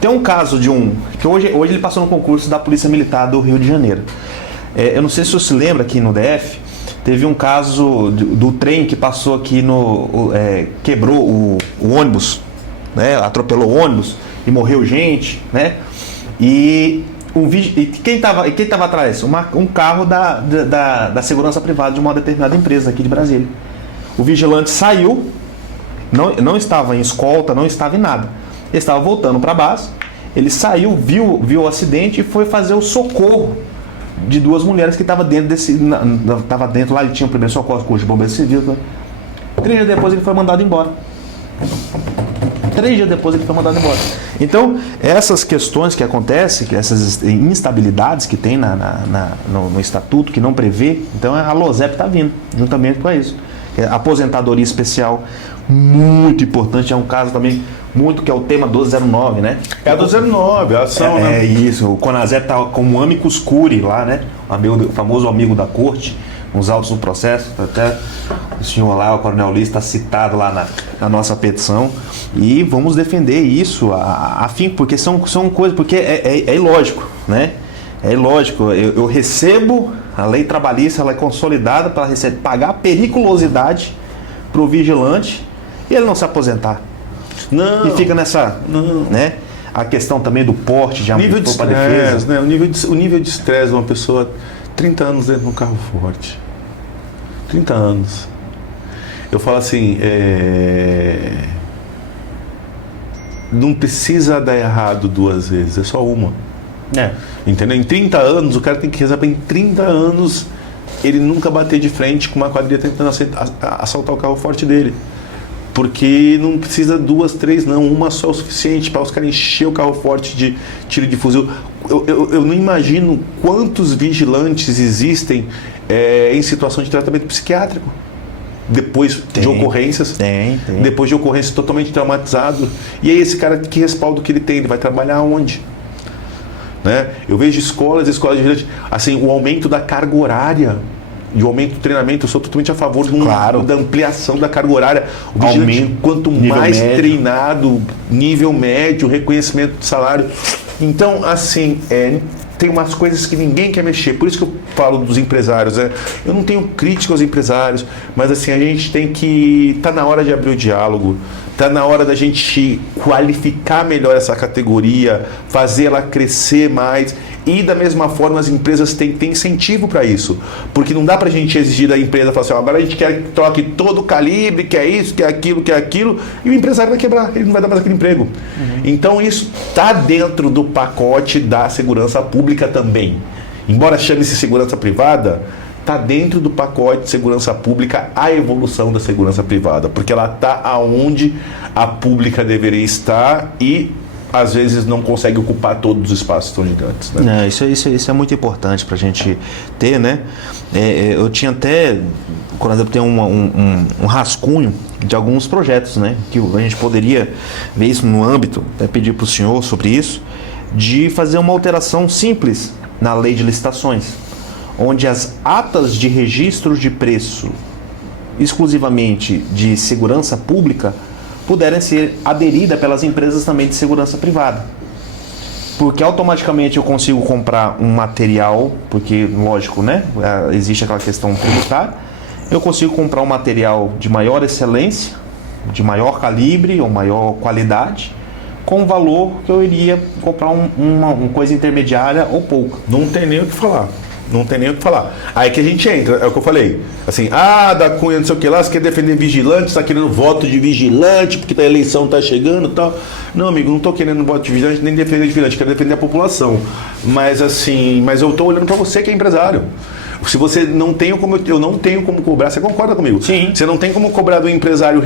Tem um caso que hoje ele passou no concurso da Polícia Militar do Rio de Janeiro. Eu não sei se você se lembra, aqui no DF, teve um caso do trem que passou aqui quebrou o ônibus, atropelou o ônibus e morreu gente, né? E quem estava atrás? Um carro da segurança privada de uma determinada empresa aqui de Brasília. O vigilante saiu, não estava em escolta, não estava em nada. Ele estava voltando para a base, ele saiu, viu o acidente e foi fazer o socorro de duas mulheres que estavam dentro lá, ele tinha o primeiro socorro, curso de bombeiro civil. 3 dias depois ele foi mandado embora. Então, essas questões que acontecem, essas instabilidades que tem no estatuto, que não prevê, então a LOSEP está vindo, juntamente com isso. Aposentadoria especial, muito importante, é um caso também muito, que é o tema 1209, né? É a 1209, a ação, né? É isso, o CONASEP tá como amicus curiae lá, né? O famoso amigo da corte, nos autos do processo, até o senhor lá, o Coronel Ulisses, está citado lá na nossa petição, e vamos defender isso, a fim, porque são coisas, porque é ilógico, né? É ilógico, eu recebo, a lei trabalhista, ela é consolidada para pagar a periculosidade para o vigilante e ele não se aposentar. Não. E fica nessa, né? A questão também do porte de arma Nível de para defesa. estresse, né? O nível de estresse de uma pessoa, 30 anos dentro de um carro forte. 30 anos. Eu falo assim, não precisa dar errado 2 vezes, é só uma. Entendeu? Em 30 anos, o cara tem que rezar em 30 anos ele nunca bater de frente com uma quadrilha tentando assaltar o carro forte dele. Porque não precisa 2, 3, não. Uma só é o suficiente para os caras encher o carro forte de tiro de fuzil. Eu não imagino quantos vigilantes existem em situação de tratamento psiquiátrico. Depois de ocorrências. Tem. Depois de ocorrências totalmente traumatizado. E aí esse cara, que respaldo que ele tem? Ele vai trabalhar onde? Né? Eu vejo escolas de vigilante, assim, o aumento da carga horária e o aumento do treinamento. Eu sou totalmente a favor da ampliação da carga horária. O vigilante, quanto mais treinado, nível médio, reconhecimento de salário. Então, assim, tem umas coisas que ninguém quer mexer. Por isso que eu falo dos empresários. Eu não tenho crítica aos empresários, mas assim, a gente tem que... Tá na hora de abrir o diálogo. Tá na hora da gente qualificar melhor essa categoria, fazer ela crescer mais. E da mesma forma as empresas têm incentivo para isso. Porque não dá pra gente exigir da empresa, falar assim, agora a gente quer que troque todo o calibre, que é isso, que é aquilo, e o empresário vai quebrar, ele não vai dar mais aquele emprego. Então isso está dentro do pacote da segurança pública também. Embora chame-se segurança privada, está dentro do pacote de segurança pública a evolução da segurança privada, porque ela está aonde a pública deveria estar e às vezes não consegue ocupar todos os espaços tão gigantes, né? Isso é muito importante para a gente ter, né? Eu tinha até, por exemplo, tem um rascunho de alguns projetos, né? Que a gente poderia ver isso no âmbito, até pedir para o senhor sobre isso, de fazer uma alteração simples na lei de licitações, onde as atas de registro de preço exclusivamente de segurança pública puderem ser aderidas pelas empresas também de segurança privada. Porque automaticamente eu consigo comprar um material, porque, lógico, né? Existe aquela questão tributária, eu consigo comprar um material de maior excelência, de maior calibre ou maior qualidade, com o valor que eu iria comprar uma coisa intermediária ou pouca. Não tem nem o que falar. Não tem nem o que falar. Aí que a gente entra, é o que eu falei. Assim, da Cunha, não sei o que lá, você quer defender vigilante, você está querendo voto de vigilante, porque a eleição está chegando e tal. Não, amigo, não estou querendo voto de vigilante, nem defender vigilante, quero defender a população. Mas assim, eu estou olhando para você que é empresário. Se você não tem como, eu não tenho como cobrar, você concorda comigo? Sim. Você não tem como cobrar do empresário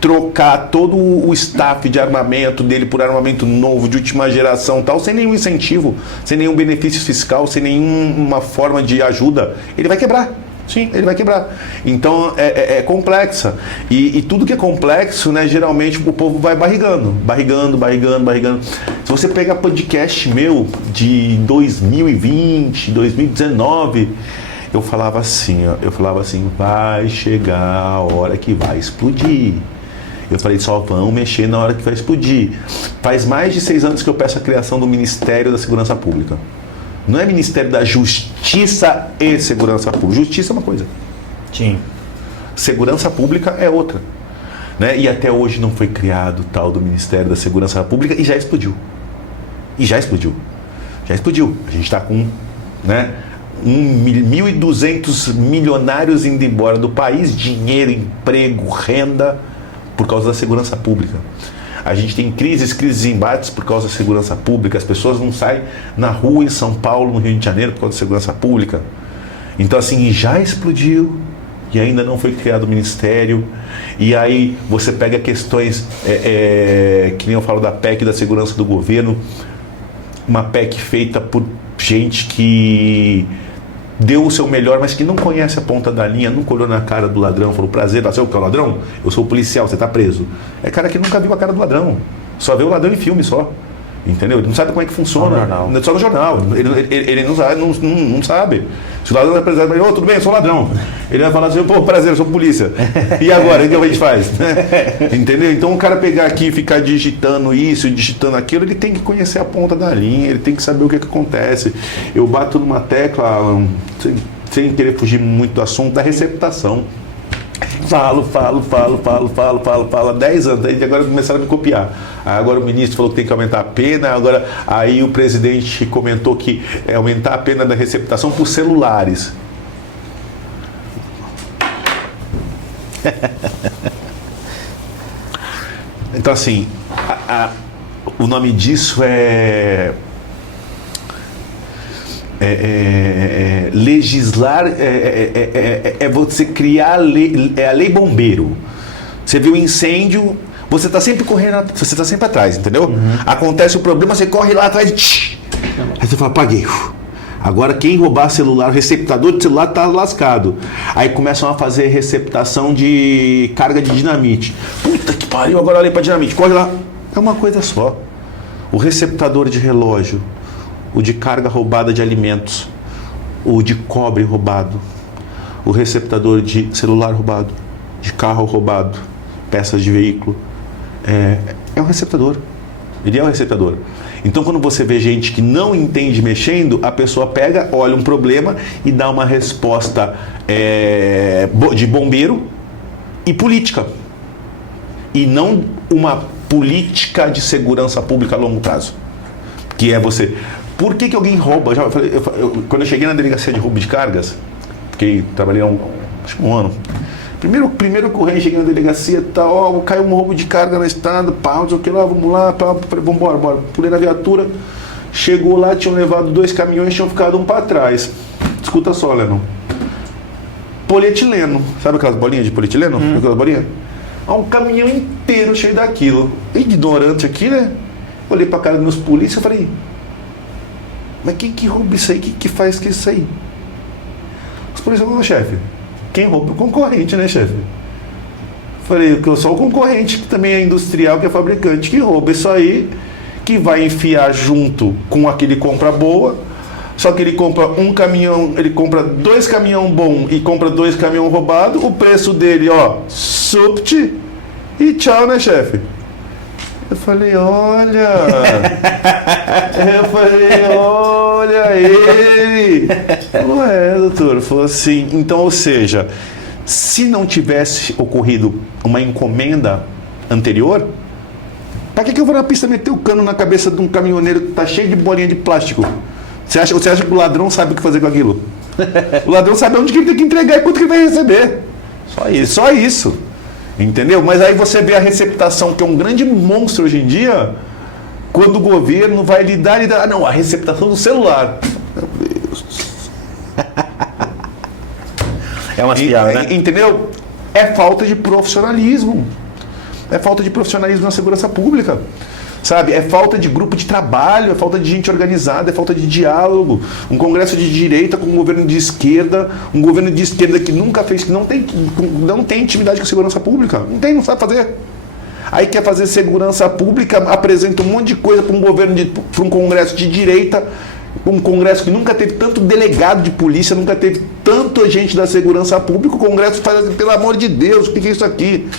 trocar todo o staff de armamento dele por armamento novo, de última geração tal, sem nenhum incentivo, sem nenhum benefício fiscal, sem nenhuma forma de ajuda, ele vai quebrar. Sim, ele vai quebrar. Então é complexa. E tudo que é complexo, né, geralmente o povo vai barrigando. Se você pegar podcast meu de 2020, 2019, eu falava assim, vai chegar a hora que vai explodir. Eu falei, só vão mexer na hora que vai explodir. Faz mais de 6 anos que eu peço a criação do Ministério da Segurança Pública. Não é Ministério da Justiça e Segurança Pública. Justiça é uma coisa. Sim. Segurança Pública é outra. Né? E até hoje não foi criado o tal do Ministério da Segurança Pública e já explodiu. Já explodiu. A gente está com, né, 1.200 milionários indo embora do país, dinheiro, emprego, renda, por causa da segurança pública. A gente tem crises e embates por causa da segurança pública. As pessoas não saem na rua em São Paulo, no Rio de Janeiro, por causa da segurança pública. Então, assim, já explodiu e ainda não foi criado o ministério. E aí você pega questões, que nem eu falo da PEC da segurança do governo, uma PEC feita por gente que deu o seu melhor, mas que não conhece a ponta da linha, nunca olhou na cara do ladrão, falou, prazer, você é o ladrão? Eu sou o policial, você tá preso. É cara que nunca viu a cara do ladrão, só vê o ladrão em filme só. Entendeu? Ele não sabe como é que funciona. Só no jornal. Ele não sabe. Se o ladrão apresentar para ele, tudo bem, eu sou ladrão. Ele vai falar assim, pô, prazer, eu sou polícia. E agora, o que a gente faz? Entendeu? Então o cara pegar aqui e ficar digitando isso, digitando aquilo, ele tem que conhecer a ponta da linha, ele tem que saber o que acontece. Eu bato numa tecla, Alan, sem querer fugir muito do assunto, da receptação. Falo há 10 anos, aí agora começaram a me copiar. Agora o ministro falou que tem que aumentar a pena, agora aí o presidente comentou que é aumentar a pena da receptação por celulares. Então assim, o nome disso legislar, é você criar a lei bombeiro. Você viu um incêndio, você está sempre correndo, você está sempre atrás, entendeu? Acontece o problema, você corre lá atrás, aí você fala, paguei. Agora quem roubar celular, receptador de celular tá lascado. Aí começam a fazer receptação de carga de dinamite. Puta que pariu, agora olhei para dinamite, corre lá. É uma coisa só. O receptador de relógio, o de carga roubada de alimentos, o de cobre roubado, o receptador de celular roubado, de carro roubado, peças de veículo, é um receptador. Ele é um receptador. Então, quando você vê gente que não entende mexendo, a pessoa pega, olha um problema e dá uma resposta de bombeiro e política. E não uma política de segurança pública a longo prazo. Que é você... Por que alguém rouba? Quando eu cheguei na delegacia de roubo de cargas, porque trabalhei acho que um ano. Primeiro correio, cheguei na delegacia, caiu um roubo de carga na estrada, não sei o que lá, vamos lá, vamos embora. Pulei na viatura, chegou lá, tinham levado 2 caminhões, tinham ficado um para trás. Escuta só, Lennon. Polietileno, sabe aquelas bolinhas de polietileno? Aquelas bolinhas? Um caminhão inteiro cheio daquilo. Ignorante aqui, né? Olhei pra cara dos meus polícias e falei, mas quem que rouba isso aí? Quem que faz que isso aí? Os policiais falaram, chefe, quem rouba é o concorrente, né, chefe? Falei, que eu sou o concorrente, que também é industrial, que é fabricante, que rouba isso aí, que vai enfiar junto com aquele compra boa, só que ele compra um caminhão, ele compra 2 caminhão bom e compra 2 caminhão roubado, o preço dele, supt, e tchau, né, chefe? Eu falei, olha ele. Falou, doutor. Falou assim, então, ou seja, se não tivesse ocorrido uma encomenda anterior, para que eu vou na pista meter o cano na cabeça de um caminhoneiro que tá cheio de bolinha de plástico? Você acha que o ladrão sabe o que fazer com aquilo? O ladrão sabe onde que ele tem que entregar e quanto que ele vai receber. Só isso. Entendeu? Mas aí você vê a receptação, que é um grande monstro hoje em dia, quando o governo vai lidar, a receptação do celular. Meu Deus. É uma piada, né? Entendeu? É falta de profissionalismo. É falta de profissionalismo na segurança pública. Sabe? É falta de grupo de trabalho, é falta de gente organizada, é falta de diálogo. Um congresso de direita com um governo de esquerda, que nunca fez, que não tem intimidade com a segurança pública. Não sabe fazer. Aí quer fazer segurança pública, apresenta um monte de coisa para um governo, para um congresso de direita, um congresso que nunca teve tanto delegado de polícia, nunca teve tanto agente da segurança pública. O congresso faz assim, pelo amor de Deus, o que é isso aqui?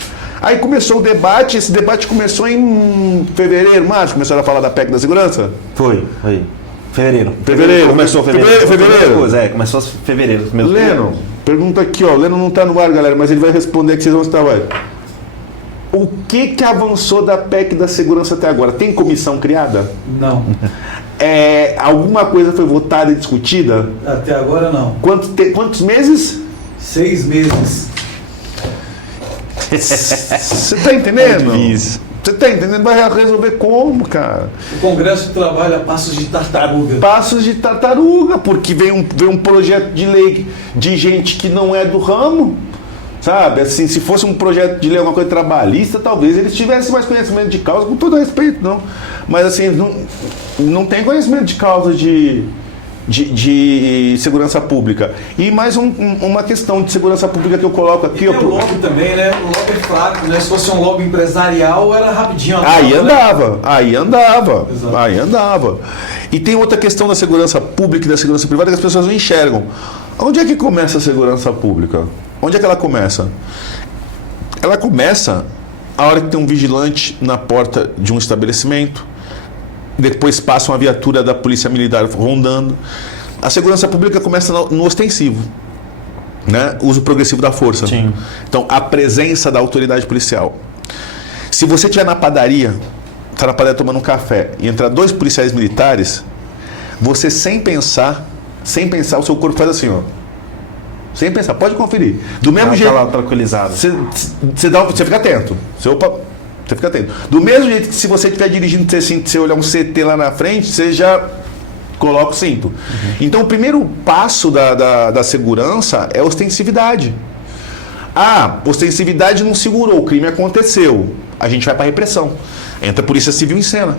Aí começou o debate, esse debate começou em fevereiro, março, começaram a falar da PEC da segurança? Foi. Fevereiro. Começou fevereiro? Começou fevereiro. Leno, pergunta aqui, o Leno não está no ar, galera, mas ele vai responder que vocês vão estar no ar. O que avançou da PEC da segurança até agora? Tem comissão criada? Não. Alguma coisa foi votada e discutida? Até agora não. Quantos meses? 6 meses. Você tá entendendo? Você tá entendendo? Vai resolver como, cara? O Congresso trabalha a passos de tartaruga. Passos de tartaruga, porque vem um projeto de lei de gente que não é do ramo, sabe? Assim, se fosse um projeto de lei, alguma coisa trabalhista, talvez eles tivessem mais conhecimento de causa, com todo respeito, não. Mas assim, não tem conhecimento de causa de de segurança pública. E mais uma questão de segurança pública que eu coloco aqui. E tem o lobby também, né? O lobby é fraco, né? Se fosse um lobby empresarial, era rapidinho. Aí andava. Exato. Aí andava. E tem outra questão da segurança pública e da segurança privada que as pessoas não enxergam. Onde é que começa a segurança pública? Onde é que ela começa? Ela começa a hora que tem um vigilante na porta de um estabelecimento, depois passa uma viatura da polícia militar rondando. A segurança pública começa no ostensivo, né? Uso progressivo da força. Sim. Então, a presença da autoridade policial. Se você estiver na padaria, está na padaria tomando um café, e entrar 2 policiais militares, você sem pensar, o seu corpo faz assim, ó. Sem pensar, pode conferir. Do mesmo jeito. Lá tranquilizado. Você fica atento. Você fica atento. Do mesmo jeito que se você estiver dirigindo, você olhar um CT lá na frente, você já coloca o cinto. Então, o primeiro passo da segurança é a ostensividade. Ostensividade não segurou, o crime aconteceu. A gente vai para a repressão. Entra a Polícia Civil em cena.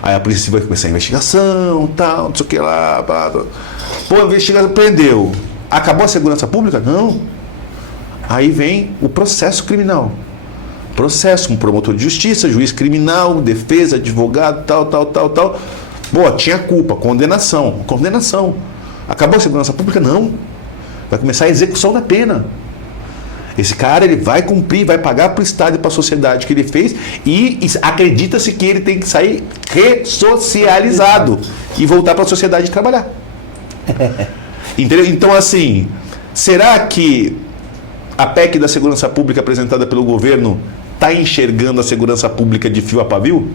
Aí a Polícia Civil vai começar a investigação, tal, não sei o que lá. Pô, a investigação prendeu. Acabou a segurança pública? Não. Aí vem o processo criminal. Processo, um promotor de justiça, juiz criminal, defesa, advogado, tal. Boa, tinha culpa, condenação. Acabou a segurança pública? Não. Vai começar a execução da pena. Esse cara, ele vai cumprir, vai pagar para o Estado e para a sociedade que ele fez e acredita-se que ele tem que sair ressocializado e voltar para a sociedade trabalhar. Entendeu? Então, assim, será que a PEC da segurança pública apresentada pelo governo está enxergando a segurança pública de fio a pavio?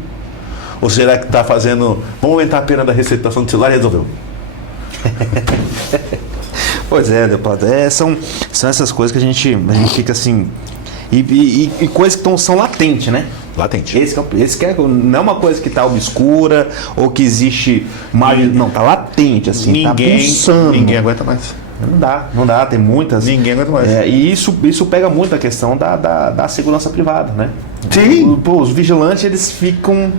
Ou será que está fazendo, vamos aumentar a pena da receptação de celular e resolveu? Pois é, deputado. São essas coisas que a gente fica assim. E coisas que são latentes, né? Latente. Esse que não é uma coisa que está obscura ou que existe. Não, está latente, assim. Ninguém aguenta mais. Não dá, tem muitas. Ninguém aguenta mais. E isso pega muito a questão da segurança privada, né? Sim. Os vigilantes, eles ficam.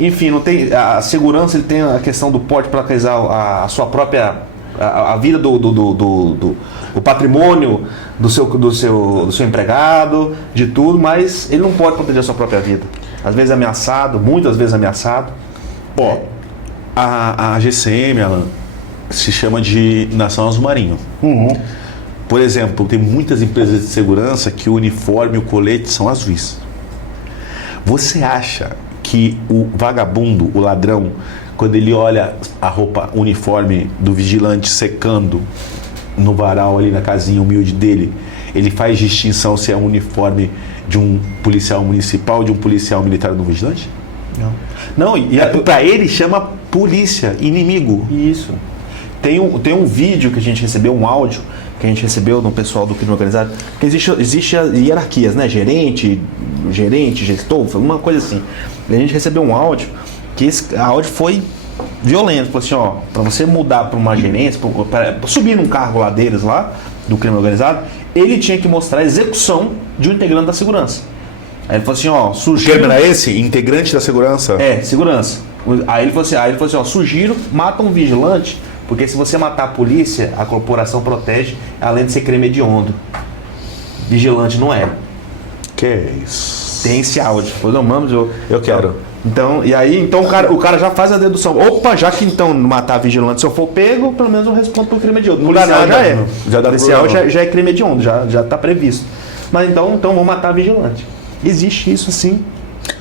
Enfim, não tem. A segurança, ele tem a questão do porte para a sua própria. A vida o patrimônio do seu empregado, de tudo, mas ele não pode proteger a sua própria vida. Às vezes ameaçado, muitas vezes ameaçado. A GCM, Alan, se chama de Nação Azul Marinho. Por exemplo, tem muitas empresas de segurança que o uniforme e o colete são azuis. Você acha que o vagabundo, o ladrão, quando ele olha a roupa uniforme do vigilante secando no varal ali na casinha humilde dele, ele faz distinção se é um uniforme de um policial municipal, de um policial militar ou de um vigilante? Não, para ele chama polícia, inimigo. Isso. Tem um vídeo que a gente recebeu, um áudio que a gente recebeu do pessoal do crime organizado, porque existe hierarquias, né? Gerente, gestor, uma coisa assim. A gente recebeu um áudio que esse áudio foi violento. Falou assim, para você mudar para uma gerência, para subir num cargo lá deles, lá, do crime organizado, ele tinha que mostrar a execução de um integrante da segurança. Aí ele falou assim, sugiro... O termo era esse? Integrante da segurança? Segurança. Aí ele falou assim, sugiro, mata um vigilante, porque se você matar a polícia, a corporação protege, além de ser crime hediondo. Vigilante não é. Que é isso? Tem esse áudio. Pois não, vamos, eu quero. Então o cara já faz a dedução. Opa, já que então matar vigilante, se eu for pego, pelo menos eu respondo por crime hediondo. Policial já é. Policial já é crime hediondo, já está previsto. Mas então vou matar vigilante. Existe isso assim,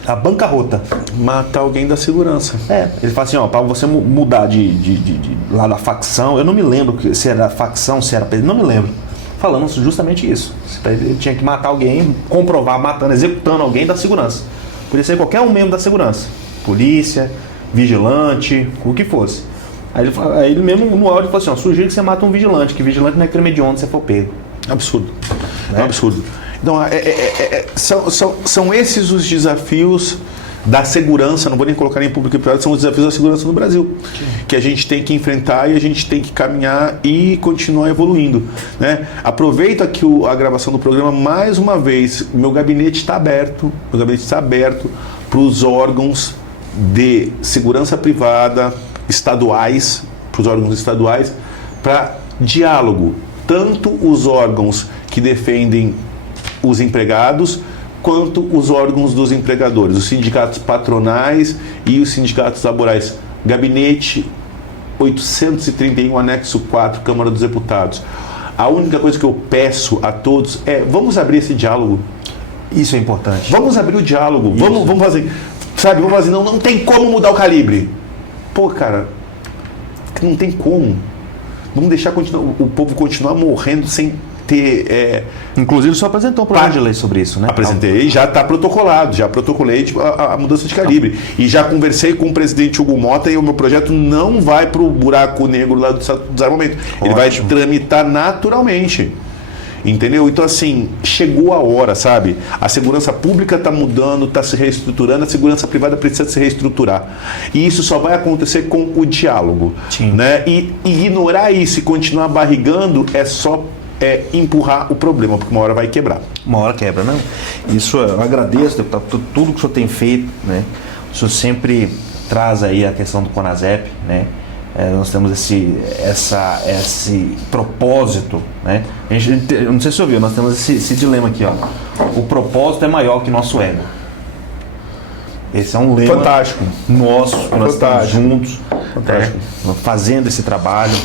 a bancarrota. Matar alguém da segurança. Ele fala assim, para você mudar de lá da facção, eu não me lembro se era facção, se era... Não me lembro. Falando justamente isso. Ele tinha que matar alguém, comprovar matando, executando alguém da segurança. Podia ser qualquer um membro da segurança. Polícia, vigilante, o que fosse. Aí ele mesmo no áudio falou assim, sugiro que você mata um vigilante, que vigilante não é crime hediondo se for pego. Absurdo. É um absurdo. Então, são esses os desafios da segurança, não vou nem colocar nem público e privado, são os desafios da segurança no Brasil. Sim. Que a gente tem que enfrentar e a gente tem que caminhar e continuar evoluindo, né? Aproveito aqui a gravação do programa mais uma vez. Meu gabinete está aberto para os órgãos de segurança privada, estaduais, para os órgãos estaduais, para diálogo. Tanto os órgãos que defendem os empregados, quanto os órgãos dos empregadores, os sindicatos patronais e os sindicatos laborais. Gabinete 831, anexo 4, Câmara dos Deputados. A única coisa que eu peço a todos é, vamos abrir esse diálogo. Isso é importante. Vamos abrir o diálogo. Vamos fazer, sabe, vamos fazer, não tem como mudar o calibre. Pô, cara, não tem como. Vamos deixar o povo continuar morrendo sem ter... Inclusive, você apresentou um projeto de lei sobre isso, né? Apresentei, já está protocolado, já protocolei a mudança de calibre. E já conversei com o presidente Hugo Mota e o meu projeto não vai para o buraco negro lá do desarmamento. Ele vai tramitar naturalmente. Entendeu? Então, assim, chegou a hora, sabe? A segurança pública está mudando, está se reestruturando, a segurança privada precisa se reestruturar. E isso só vai acontecer com o diálogo. Sim. Né? E ignorar isso e continuar barrigando é só empurrar o problema, porque uma hora vai quebrar. Uma hora quebra, não? Isso eu agradeço, deputado, tudo que o senhor tem feito, né? O senhor sempre traz aí a questão do CONASEP, né? Nós temos esse propósito, né? Eu não sei se você ouviu, nós temos esse dilema aqui, ó. O propósito é maior que nosso ego. Esse é um lema fantástico nosso, que nós estamos juntos, fantástico. Fazendo esse trabalho,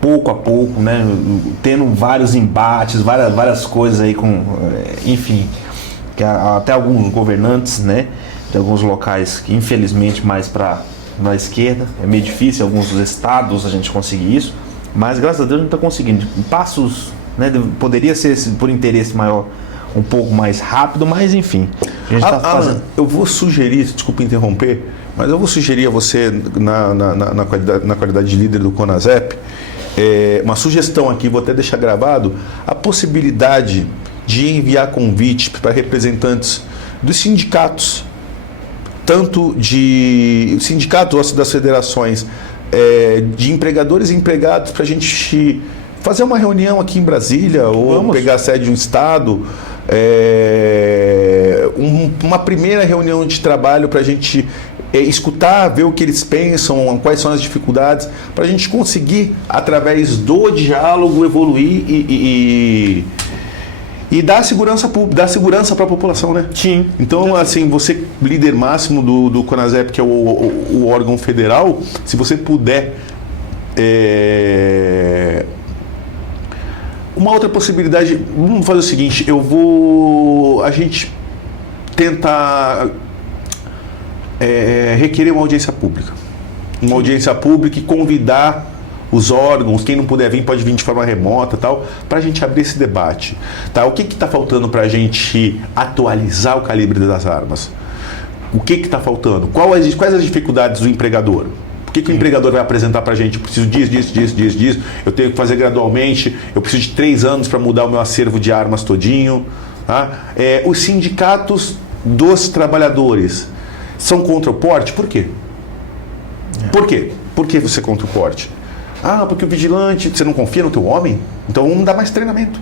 pouco a pouco, né? Tendo vários embates, várias coisas aí com, enfim, que até alguns governantes, né? De alguns locais que infelizmente mais para na esquerda, é meio difícil em alguns estados a gente conseguir isso, mas graças a Deus a gente está conseguindo. Passos, né, poderia ser por interesse maior, um pouco mais rápido, mas enfim. A gente tá fazendo. Eu vou sugerir, desculpa interromper, mas eu vou sugerir a você, na qualidade de líder do CONASEP, uma sugestão aqui, vou até deixar gravado, a possibilidade de enviar convite para representantes dos sindicatos, tanto de sindicatos das federações, de empregadores e empregados, para a gente fazer uma reunião aqui em Brasília, ou pegar a sede de um estado, uma primeira reunião de trabalho para a gente escutar, ver o que eles pensam, quais são as dificuldades, para a gente conseguir, através do diálogo, evoluir e dar segurança para a população, né? Sim. Então, assim, você, líder máximo do CONASEP, que é o órgão federal, se você puder... Uma outra possibilidade, vamos fazer o seguinte, a gente tenta requerer uma audiência pública. Uma audiência pública e convidar os órgãos, quem não puder vir pode vir de forma remota, tal, para a gente abrir esse debate. Tá? O que está faltando para a gente atualizar o calibre das armas? O que está faltando? Quais as dificuldades do empregador? O que o empregador vai apresentar para a gente? Eu preciso disso, eu tenho que fazer gradualmente, eu preciso de 3 anos para mudar o meu acervo de armas todinho. Tá? Os sindicatos dos trabalhadores são contra o porte? Por quê? Por quê? Por que você é contra o porte? Porque o vigilante, você não confia no teu homem? Então vamos dar mais treinamento.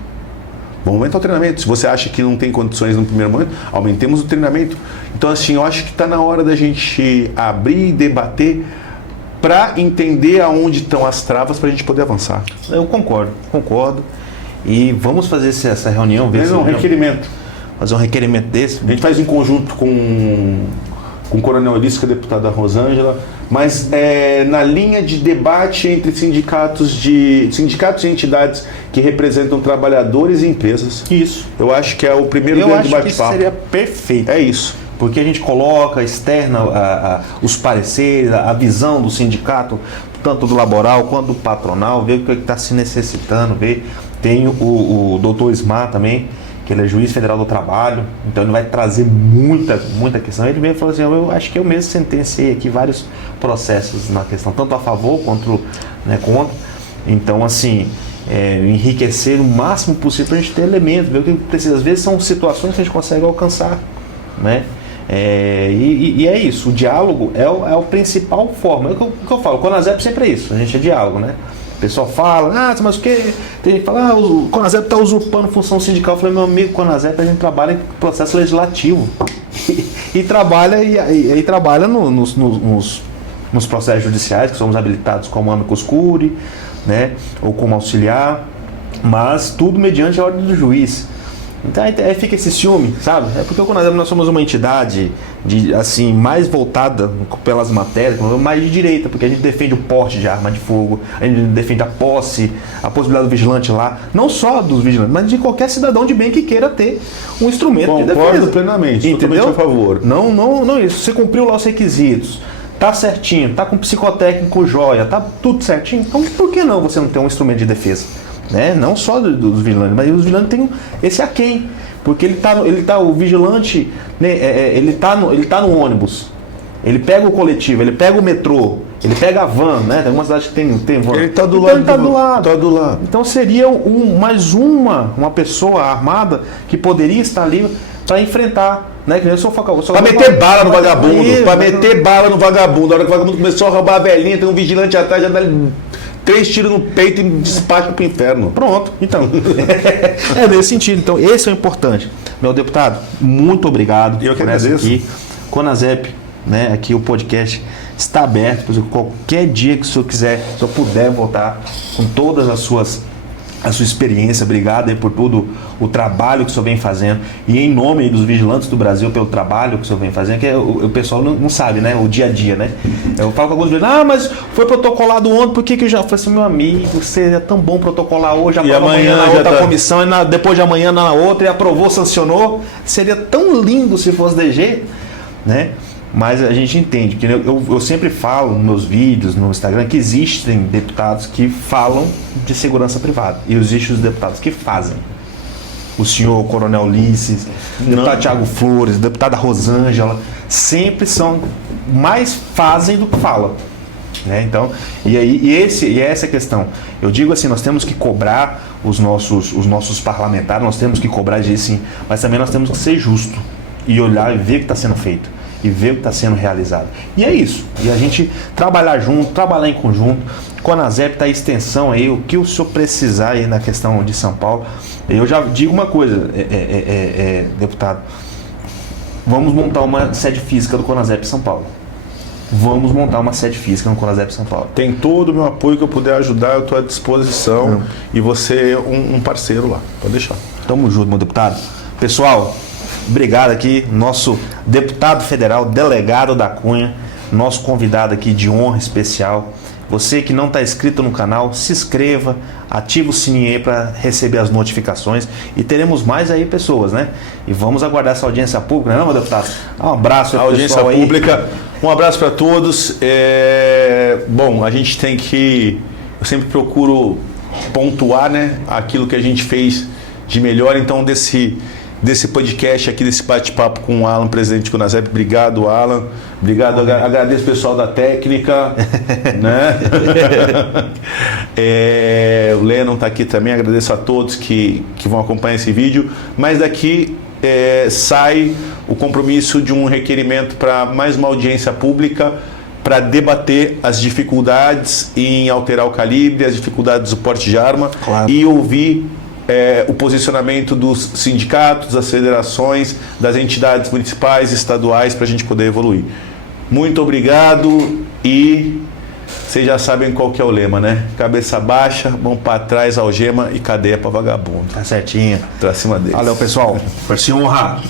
Vamos aumentar o treinamento. Se você acha que não tem condições no primeiro momento, aumentemos o treinamento. Então, assim, eu acho que está na hora da gente abrir e debater para entender aonde estão as travas para a gente poder avançar. Eu concordo. E vamos fazer essa reunião. Requerimento. Fazer um requerimento desse. A gente faz em conjunto com o Coronel Elício, que é a deputada Rosângela, mas na linha de debate entre sindicatos e entidades que representam trabalhadores e empresas. Isso. Eu acho que é o primeiro grande bate-papo. Isso seria perfeito. É isso. Porque a gente coloca, externa os pareceres, a visão do sindicato, tanto do laboral quanto do patronal, ver o que está se necessitando, Tem o doutor Ismar também, que ele é juiz federal do trabalho, então ele vai trazer muita questão. Ele veio e falou assim, eu acho que eu mesmo sentenciei aqui vários processos na questão, tanto a favor quanto contra. Então, assim, enriquecer o máximo possível para a gente ter elementos, ver o que precisa. Às vezes são situações que a gente consegue alcançar, né? E é isso, o diálogo é o principal forma. É o que eu falo, o CONASEP sempre é isso, a gente é diálogo, né? O pessoal fala, mas o que? Tem gente que fala, o CONASEP está usurpando função sindical. Eu falei, meu amigo, CONASEP a gente trabalha em processo legislativo e trabalha nos nos processos judiciais, que somos habilitados como amicus curiae, né, ou como auxiliar, mas tudo mediante a ordem do juiz. Então aí fica esse ciúme, sabe? É porque nós somos uma entidade assim, mais voltada pelas matérias, mais de direita, porque a gente defende o porte de arma de fogo, a gente defende a possibilidade do vigilante lá, não só dos vigilantes, mas de qualquer cidadão de bem que queira ter um instrumento de defesa. Concordo plenamente, entendeu? totalmente a favor. Não isso. Você cumpriu lá os requisitos, tá certinho, tá com psicotécnico joia, tá tudo certinho, então por que não você não ter um instrumento de defesa? Né? Não só dos vigilantes, mas os vigilantes têm esse aquém, porque o vigilante, né, ele tá no ônibus, ele pega o coletivo, ele pega o metrô, ele pega a van, né? Tem algumas cidades que tem van. Ele tá do então, lado. Ele tá do lado. Tá do lado. Então seria mais uma pessoa armada que poderia estar ali para enfrentar, né? Que eu sou Pra meter bala no vagabundo, pra meter bala no vagabundo. A hora que o vagabundo começou a roubar a velhinha, tem um vigilante atrás, já dá 3 tiros no peito e despacha pro inferno. Pronto, então. É nesse sentido. Então, esse é o importante. Meu deputado, muito obrigado. Eu que por essa agradeço. aqui. CONASEP, né? Aqui o podcast está aberto. Por exemplo, qualquer dia que o senhor quiser, se eu puder voltar com todas a sua experiência, obrigado aí por todo o trabalho que o senhor vem fazendo e em nome aí dos vigilantes do Brasil pelo trabalho que o senhor vem fazendo, que o pessoal não sabe, né, o dia a dia, né? Eu falo com alguns vigilantes, mas foi protocolado ontem, por que eu já falei assim, meu amigo, você é tão bom protocolar hoje, aprova amanhã na outra comissão, e depois de amanhã na outra, e aprovou, sancionou, seria tão lindo se fosse DG, né? Mas a gente entende, que eu sempre falo nos meus vídeos, no Instagram, que existem deputados que falam de segurança privada. E existem os deputados que fazem. O senhor Coronel Ulisses, o deputado Thiago Flores, a deputada Rosângela, sempre mais fazem do que falam. Né? Então, essa é a questão. Eu digo assim, nós temos que cobrar os nossos parlamentares, nós temos que cobrar disso sim, mas também nós temos que ser justos e olhar e ver o que está sendo feito. E ver o que está sendo realizado. E é isso. E a gente trabalhar junto, trabalhar em conjunto. CONASEP está em extensão aí, o que o senhor precisar aí na questão de São Paulo. Eu já digo uma coisa, deputado. Vamos montar uma sede física do CONASEP São Paulo. Vamos montar uma sede física no CONASEP São Paulo. Tem todo o meu apoio que eu puder ajudar, eu estou à disposição. E você é um parceiro lá. Pode deixar. Tamo junto, meu deputado. Pessoal, obrigado aqui, nosso deputado federal, delegado da Cunha, nosso convidado aqui de honra especial. Você que não está inscrito no canal, se inscreva, ativa o sininho aí para receber as notificações e teremos mais aí pessoas, né? E vamos aguardar essa audiência pública, não é, meu deputado? Um abraço a audiência pública. Um abraço para todos. Bom, a gente tem que... Eu sempre procuro pontuar, né, aquilo que a gente fez de melhor, então desse podcast aqui, desse bate-papo com o Alan, presidente do CONASEP. Obrigado, Alan. Obrigado, agradeço o pessoal da técnica, né? O Lennon está aqui também, agradeço a todos que vão acompanhar esse vídeo. Mas daqui sai o compromisso de um requerimento para mais uma audiência pública para debater as dificuldades em alterar o calibre, as dificuldades do porte de arma, claro, e ouvir o posicionamento dos sindicatos, das federações, das entidades municipais e estaduais para a gente poder evoluir. Muito obrigado e vocês já sabem qual que é o lema, né? Cabeça baixa, mão para trás, algema e cadeia para vagabundo. Tá certinho. Pra cima deles. Valeu, pessoal. Por se honrar.